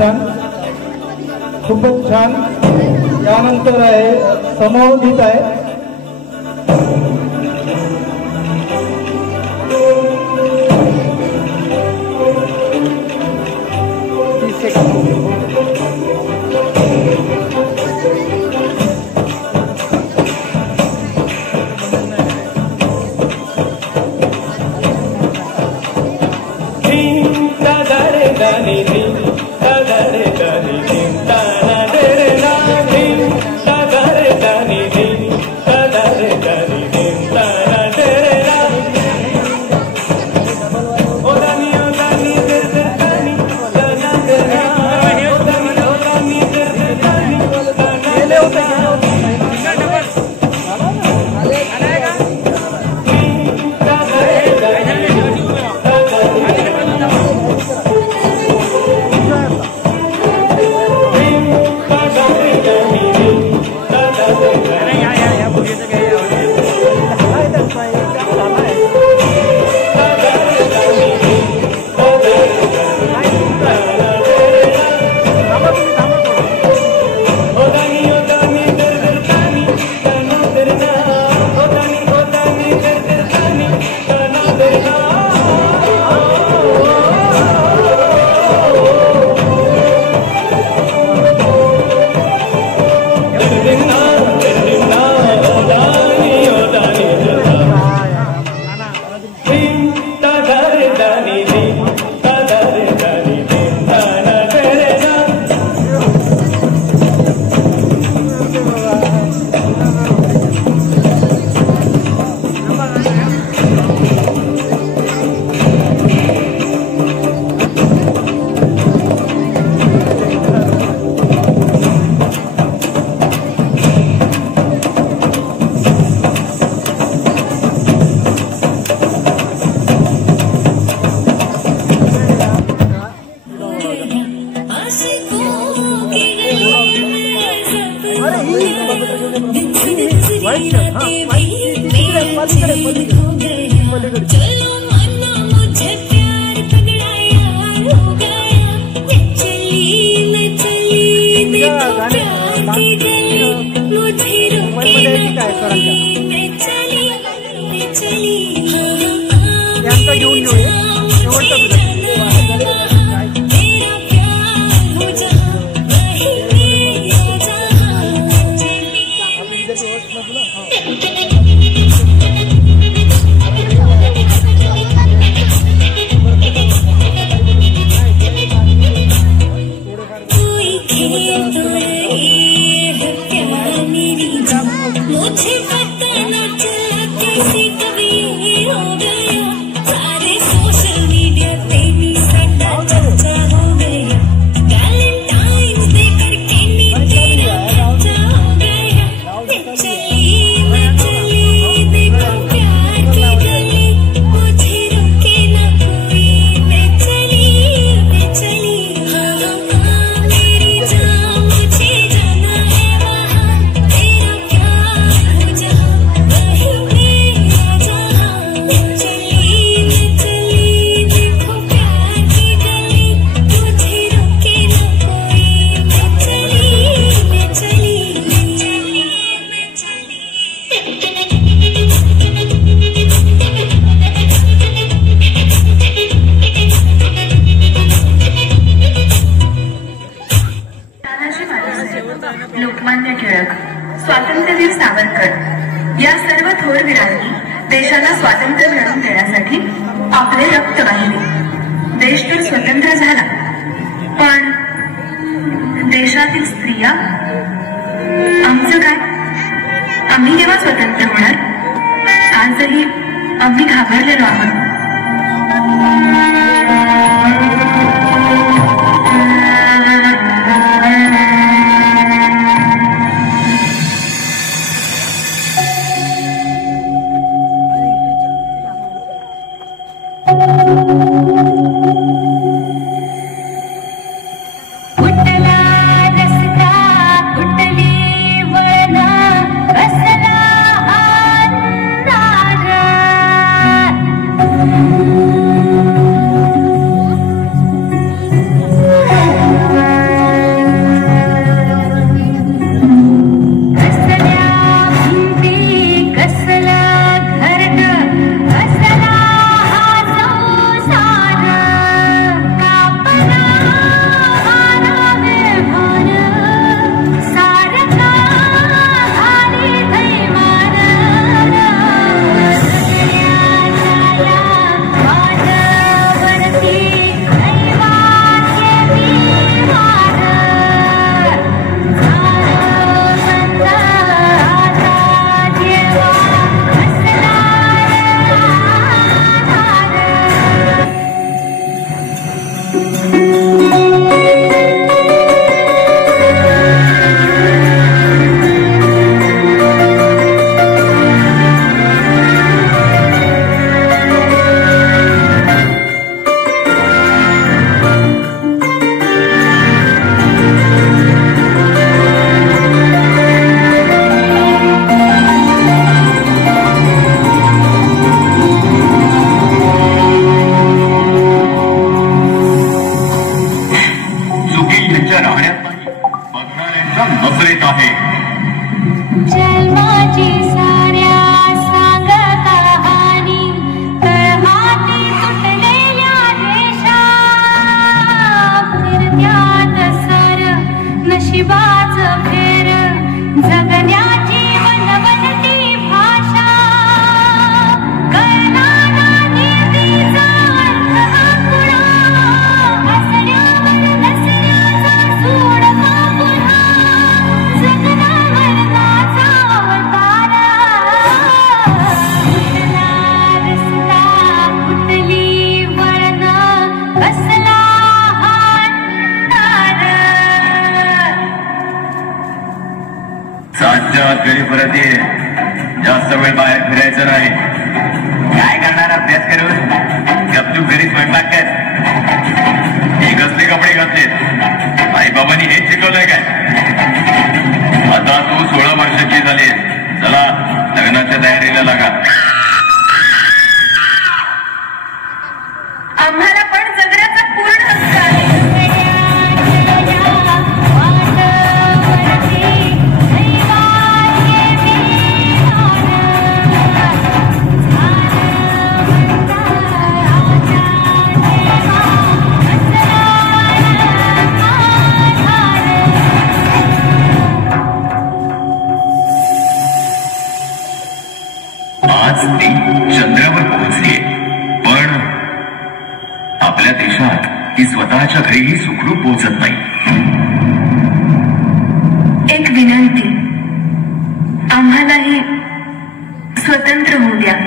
छान, खूपच छान. यानंतर आहे समोदित आहे. लोकमान्य टिळक, स्वातंत्र्यवीर सावरकर या सर्व थोरवीरांनी देशाला स्वातंत्र्य मिळवून देण्यासाठी आपले रक्त वाहिले. देश तर स्वतंत्र झाला, पण देशातील स्त्रिया, आमचं काय? आम्ही केव्हा स्वतंत्र होणार? आजही आम्ही घाबरलेलो आहोत. वाजतात घरी परत ये. जास्त वेळ बाहेर फिरायचं नाही. काय करणार अभ्यास करून गपचूप घरी स्वयंपाक कर. हे कसले कपडे घातलेत? आई बाबांनी हेच शिकवलंय काय? आता तू 16 वर्षाची झालीस. चला लग्नाच्या तयारीला लागा. आम्हाला पण जगण्याचा पूर्ण हक्क आहे. आज ती चंद्रावर पोहोचलीये, पण आपल्या देशात ती स्वतःच्या घरीही सुखरूप पोहोचत नाही. एक विनंती, आम्हालाही स्वतंत्र होऊ द्या.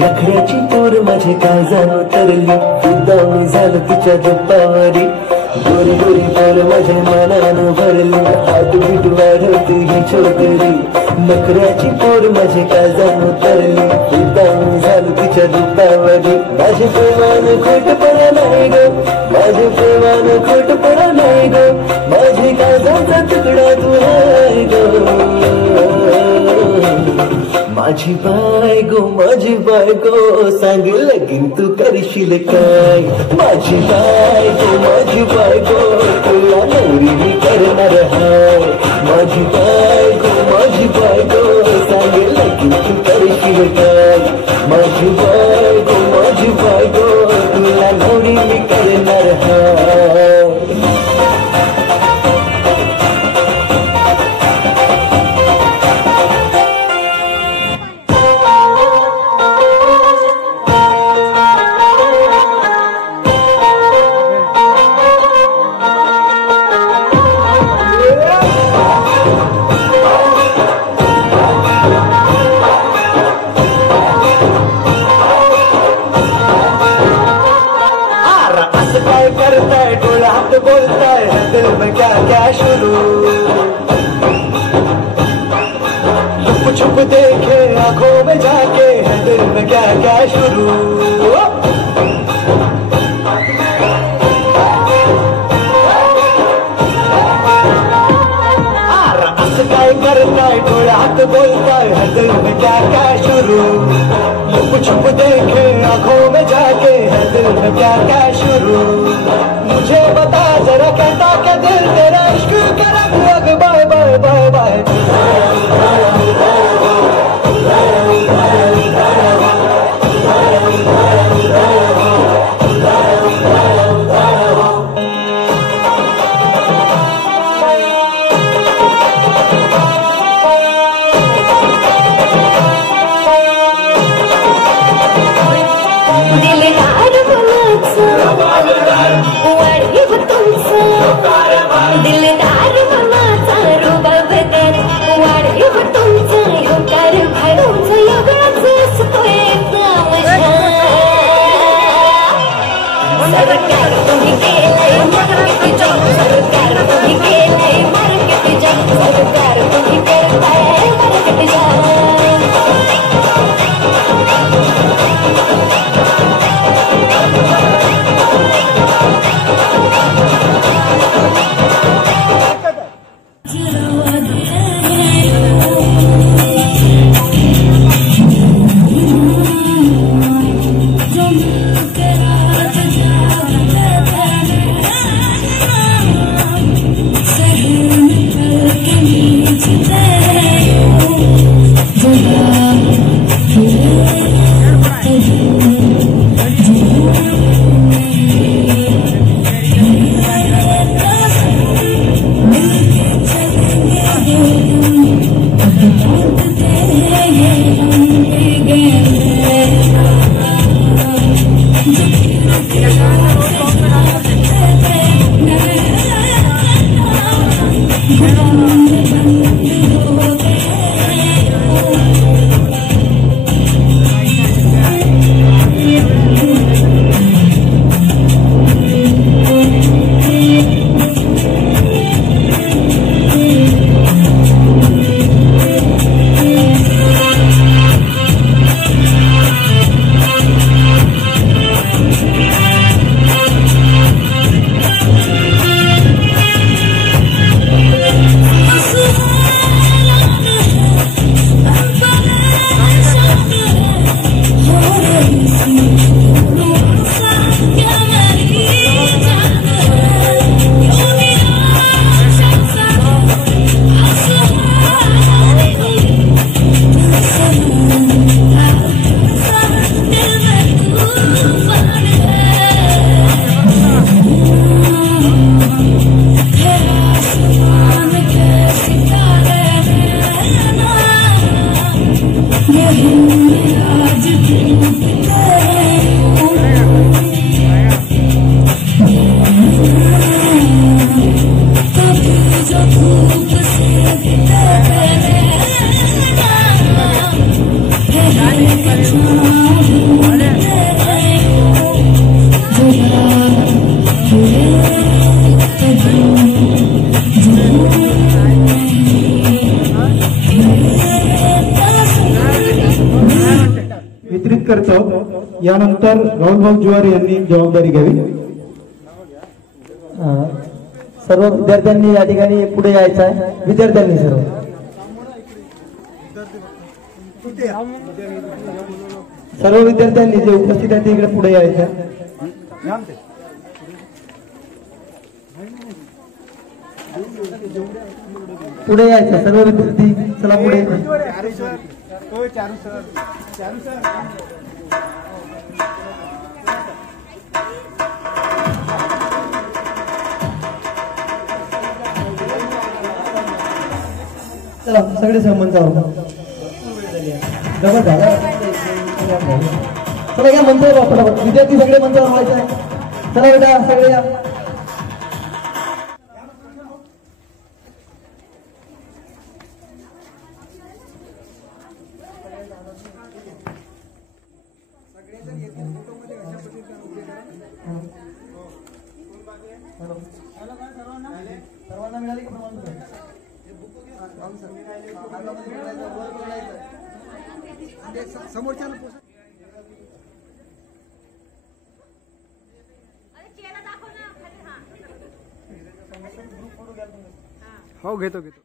नखऱ्याची पोर माझे काळजावर तरली, फिदा मी झालं तिच्या दुपारी. गोरी गोरी पोर माझ्या मनानं भरली, हात बीट वाढवते ही छोकरी. नखऱ्याची पोर माझे काळजावर तरली, फिदा मी झालं तिच्या दुपारी. माझे प्रेमानं खोटपणा नाही ग, माझे प्रेमानं खोटपणा नाही ग, माझे काळजाचा तुकडा तू आहे ग. माझी बायको सांग लगीन तू करशील काय? माझी बायको तुला नवरी मी करणार हाय. माझी बायको सांग लगीन तू करशील काय? माझी बायको तुला नवरी मी करणार हाय. छुप देखे आंखों में जाके है दिल में क्या क्या शुरू. असं काय करताय डोळ्यात बोलताय आंखों में जाके है दिल में प्यार क्या शुरू, मुझे बता जरा कहता क्या दिल तेरा इश्क का रंग रंग बाय बाय बाय बाय। दिलदार मनाचा रुबाब कर वाढीव तुमचा योकार भरूच योगाच असतोय तमाशा। सरकार तुम्ही केलंय मार्केट जग, सरकार तुम्ही केलंय मार्केट जग, सरकार तुम्ही करताय मार्केट जग। वितरित करतो। यानंतर राहुलभाऊ जुवारी यांनी जबाबदारी घ्यावी। सर्व विद्यार्थ्यांनी या ठिकाणी पुढे यायचं आहे। विद्यार्थ्यांनी सर्व विद्यार्थ्यांनी जे उपस्थित आहेत इकडे पुढे यायचं आहे। पुढे यायचं सर्व विद्यार्थी, चला पुढे। चला सगळे मंचावर डबल झाला। चला या मंचावर फटाफट विद्यार्थी सगळे मंचावर व्हायचं आहे। चला बेटा सगळे या। सर्वांना मिळाली का प्रमाणपत्र? समोरच्या हो घेतो घेतो।